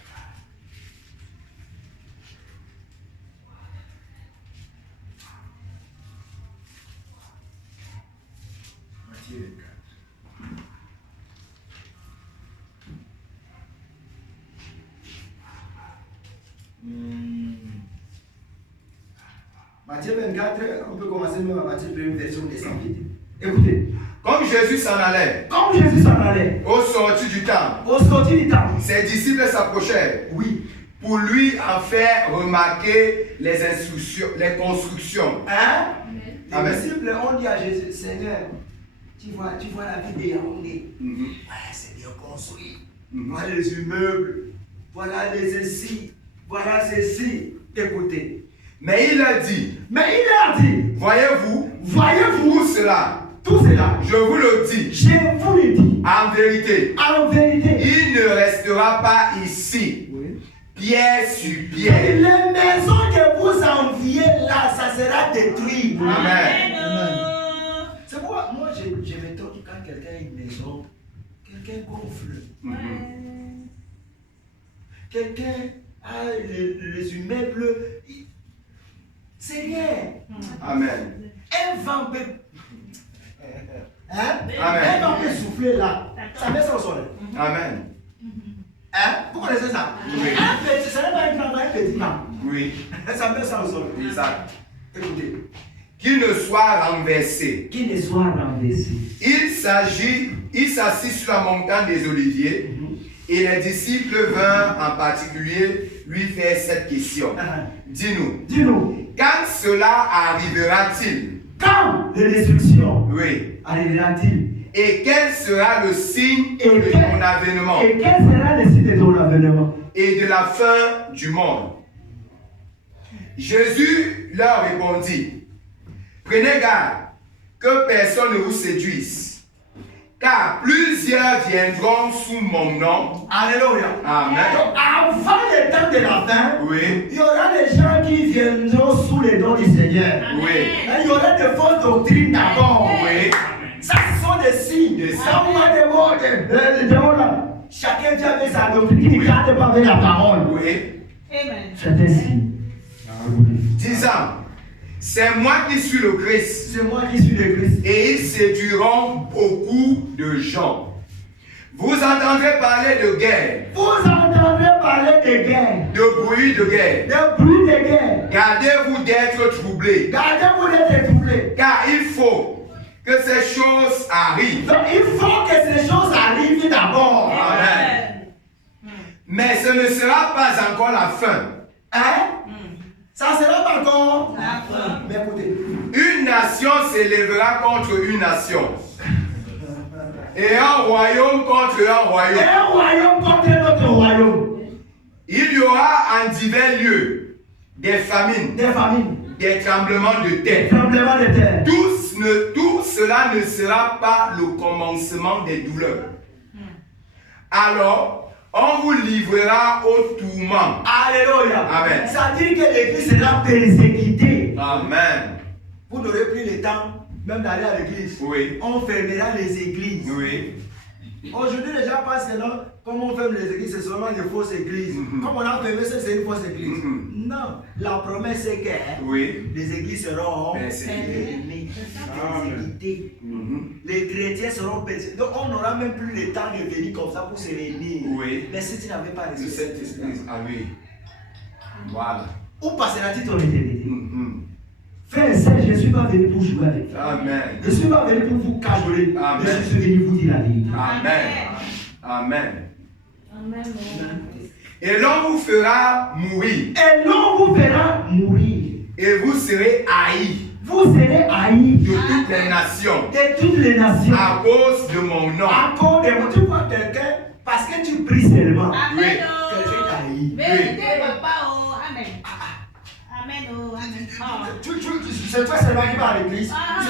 Matthieu 24. Matthieu 24, on peut commencer même à Matthieu 1, version descendue. Écoutez. Comme Jésus s'en allait, Comme Jésus s'en allait, au sortir du temple, au sortir du temple, ses disciples s'approchèrent oui, pour lui en faire remarquer les instructions, les constructions. hein? Les Amen. disciples ont dit à Jésus, Seigneur, tu vois la vie des Yaoundé. Mhm. Ouais, c'est bien construit. Mhm. Voilà les immeubles, voilà les ceci, voilà ceci. Écoutez. Mais il a dit, Voyez-vous, tout cela, tout cela, je vous le dis, je vous le dis, en vérité, en vérité, il ne restera pas ici, oui. pierre sur Les pierre. maisons que vous enviez là, ça sera détruit. Amen. C'est pourquoi moi je m'étonne quand quelqu'un a une maison, quelqu'un gonfle, Mhm. quelqu'un a les immeubles, c'est rien. Amen. Un vent peut. Hein? Amen. Un vent peut souffler là, ça met ça au soleil. Amen. Hein? Vous connaissez ça? Oui. Un petit, ça n'est pas un grand, un petit vent. Oui, Ça met ça au soleil. exact. Écoutez. Qu'il ne soit renversé. Qu'il ne soit renversé. Il s'assit sur la montagne des Oliviers et les disciples vinrent en particulier lui faire cette question. Dis-nous, Dis-nous, quand cela arrivera-t-il? quand la destruction Oui. arrivera-t-il? Et quel sera le signe Et de quel- ton avènement Et quel sera le signe de ton avènement? et de la fin du monde? Jésus leur répondit, prenez garde que personne ne vous séduise, car plusieurs viendront sous mon nom. Alléluia. Amen. Donc, avant le temps de la fin, Oui, il y aura des gens qui viendront sous les noms du Seigneur. oui, Il y aura des fausses doctrines d'abord. oui. Ça, ce sont des signes. Des signes. Ça, on va demander. Chacun vient avec sa doctrine qui ne garde pas avec la parole. Oui. Amen. C'est un signe. Disant, c'est moi qui suis le Christ, C'est moi qui suis le Christ. et ils séduiront beaucoup de gens. Vous entendrez parler de guerre, Vous entendrez parler de guerre, de bruit de guerre. de bruit de guerre. Gardez-vous d'être troublés, Gardez-vous d'être troublés. car il faut que ces choses arrivent. Donc, il faut que ces choses arrivent d'abord. Amen. Mais ce ne sera pas encore la fin. Hein? Ça ne sera pas encore. La fin. Mais écoutez. Une nation s'élèvera contre une nation, et un royaume contre un royaume. Un royaume contre notre royaume. Il y aura en divers lieux des famines, Des familles. des tremblements de Des terre. tremblements de terre. Tout cela ne sera pas le commencement des douleurs. Alors, on vous livrera au tourment. Alléluia. Amen. Ça dit que l'église sera persécutée. Amen. Vous n'aurez plus le temps même d'aller à l'église. Oui. On fermera les églises. Oui. Aujourd'hui, les gens pensent que non, comme on ferme les églises, c'est seulement des fausses églises. Comme on a fermé, c'est une fausse église. Non, la promesse est que Oui. les églises seront Persécutées. persécutées. Les chrétiens seront persécutés. Donc on n'aura même plus le temps de venir comme ça pour se réunir. Oui. Mais si tu n'avais pas De reçu cette esprit. Ah oui. Voilà. où passeras-tu ton éternité? Mhm. Frère et sœur, je ne suis pas venu pour jouer avec vous. Amen. Je ne suis pas venu pour vous cajoler. Amen. Je suis venu vous dire la vérité. Amen. Amen. Amen. Et l'on vous fera mourir, Et l'on vous verra mourir. et vous serez haïs Vous serez haïs de toutes les nations de toutes les nations. à cause de mon nom. Encore des mots. Tu vois quelqu'un, parce que tu pries seulement. Amen. Quelqu'un t'haït. Vérité, papa. Oh, amen. Amen. Oh, amen. Ah. C'est toi seulement qui vas à l'église. Ah.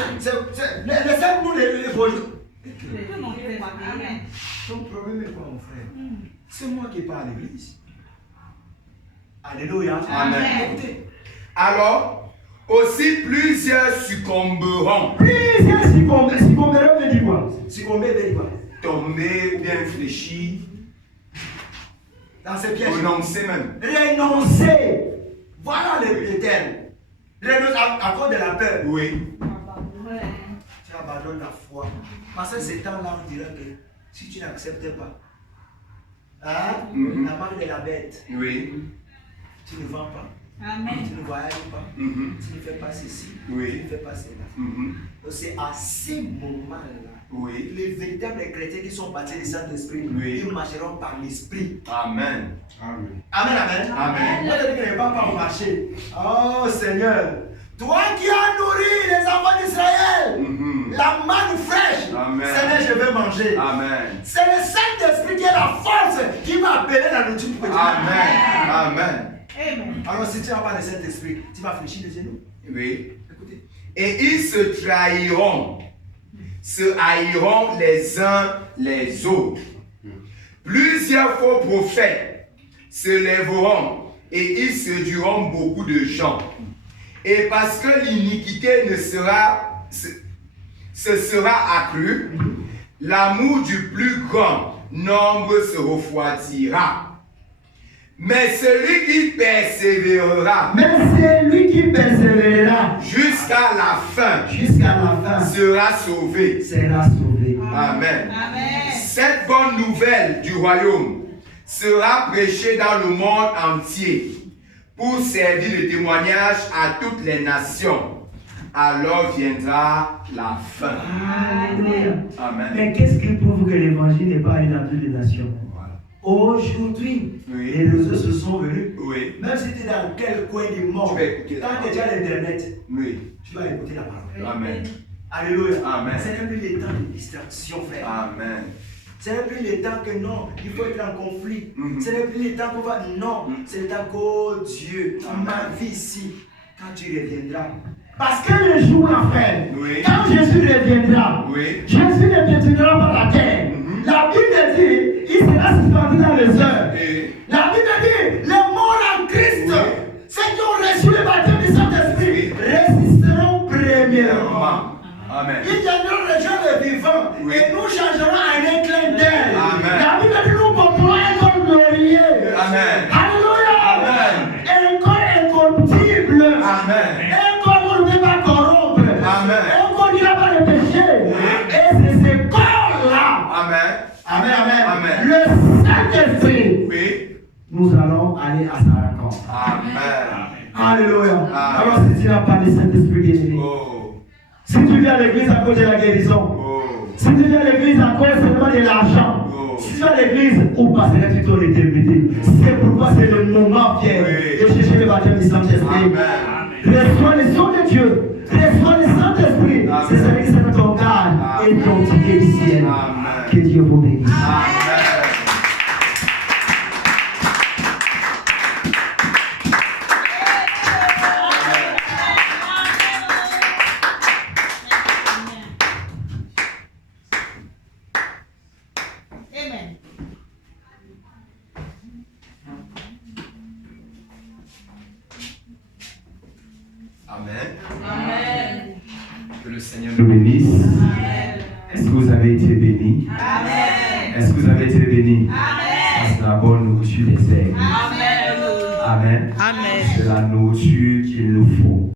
Laissez-nous les projets. Tout le monde fait ça. Amen. Ton problème est quoi, mon frère? C'est moi qui pars à l'église. Alléluia. Amen. Écoutez, Alors, aussi plusieurs succomberont, plusieurs succomberont veut dire quoi? Succomber veut dire quoi? tombés, bien fléchis. dans ces pièges. Renoncer même. Renoncer. Voilà le terme. Renoncer à cause de la peur. Oui. Tu abandonnes la foi. Parce que ces temps-là, on dirait que si tu n'acceptes pas, la marque de la bête, Oui. tu ne vends pas. Amen. Tu ne voyages pas. Mhm. Tu ne fais pas ceci. Oui. Tu ne fais pas cela. Mhm. Donc c'est à ces moments-là, Oui. les véritables chrétiens qui sont baptisés du Saint-Esprit, Oui. ils marcheront par l'Esprit. Amen. Amen, amen. Amen. Moi, je dis que ne va pas marcher. Oh Seigneur, toi qui as nourri les enfants d'Israël, Mhm. la manne fraîche, Amen. Seigneur, je vais manger. Amen. C'est le Saint-Esprit qui est la force qui va appeler la nourriture pour que tu Amen. Amen. Amen. Alors si tu n'as pas le Saint-Esprit, tu vas fléchir les genoux. Oui. Écoutez. Et ils se trahiront, se haïront les uns les autres. Plusieurs faux prophètes se lèveront et ils séduiront beaucoup de gens. Et parce que l'iniquité se sera accrue, l'amour du plus grand nombre se refroidira. Mais celui qui persévérera Mais c'est lui qui persévérera jusqu'à la fin jusqu'à la fin sera sauvé. sera sauvé. Amen. Amen. Cette bonne nouvelle du royaume sera prêchée dans le monde entier pour servir de témoignage à toutes les nations. Alors viendra la fin. Alléluia. Amen. Mais qu'est-ce qui prouve que l'évangile n'est pas allé dans toutes les nations? Voilà. Aujourd'hui, Oui. les réseaux se sont venus. Oui. Même si tu es dans quel coin du monde, Tu vas écouter la quand tu es à l'internet, Oui. tu vas écouter la parole. Amen. Alléluia. Amen. Ce n'est plus le temps de distraction, frère. Amen. Ce n'est plus le temps que non, il faut être en conflit. Mhm. Ce n'est plus le temps qu'on va. Non, c'est le temps que Dieu, Amen. ma vie ici, quand tu reviendras. Parce que le jour, là, frère, Oui. quand Jésus reviendra, Oui. Jésus ne piétinera pas la terre. Mhm. La Bible dit, il sera suspendu dans les heures. Et La Bible dit, les morts en Christ, Oui. ceux qui ont reçu le baptême du Saint-Esprit, Oui. résisteront premièrement. Amen. Ils viendront rejoindre les vivants Oui. et nous changerons en un clin d'œil. Amen. La Bible dit, nous porterons un corps glorieux. Amen. Alléluia. Amen. Un corps incorruptible. Amen. Un corps qu'on ne peut pas corrompre. Amen. Un corps qui n'a pas de péché. Et c'est ce corps-là. Amen. Amen, amen. Amen. Le Saint-Esprit. Oui. Nous allons aller à sa rencontre. Amen. Alléluia. Amen. Alors si tu n'as pas de Saint-Esprit bien-aimé, Oh. si tu viens à l'église à cause de la guérison, Oh. si tu viens à l'église à cause seulement de l'argent, Oh. si tu viens à l'église, où passerais-tu ton éternité? C'est pourquoi c'est le moment, Pierre, Oui. de chercher le baptême du Saint-Esprit. Amen. Reçois le son de Dieu. Reçois le Saint-Esprit. Amen. C'est celui qui sera ton garde et ton ticket du ciel. Amen. Que Dieu vous bénisse. Amen. Amen. Amen. Amen. Que le Seigneur nous bénisse. Est-ce que vous avez été bénis? Amen. Est-ce que vous avez été bénis? Amen. C'est la bonne nourriture des aigles. Amen. Amen. Amen. C'est la nourriture qu'il nous faut.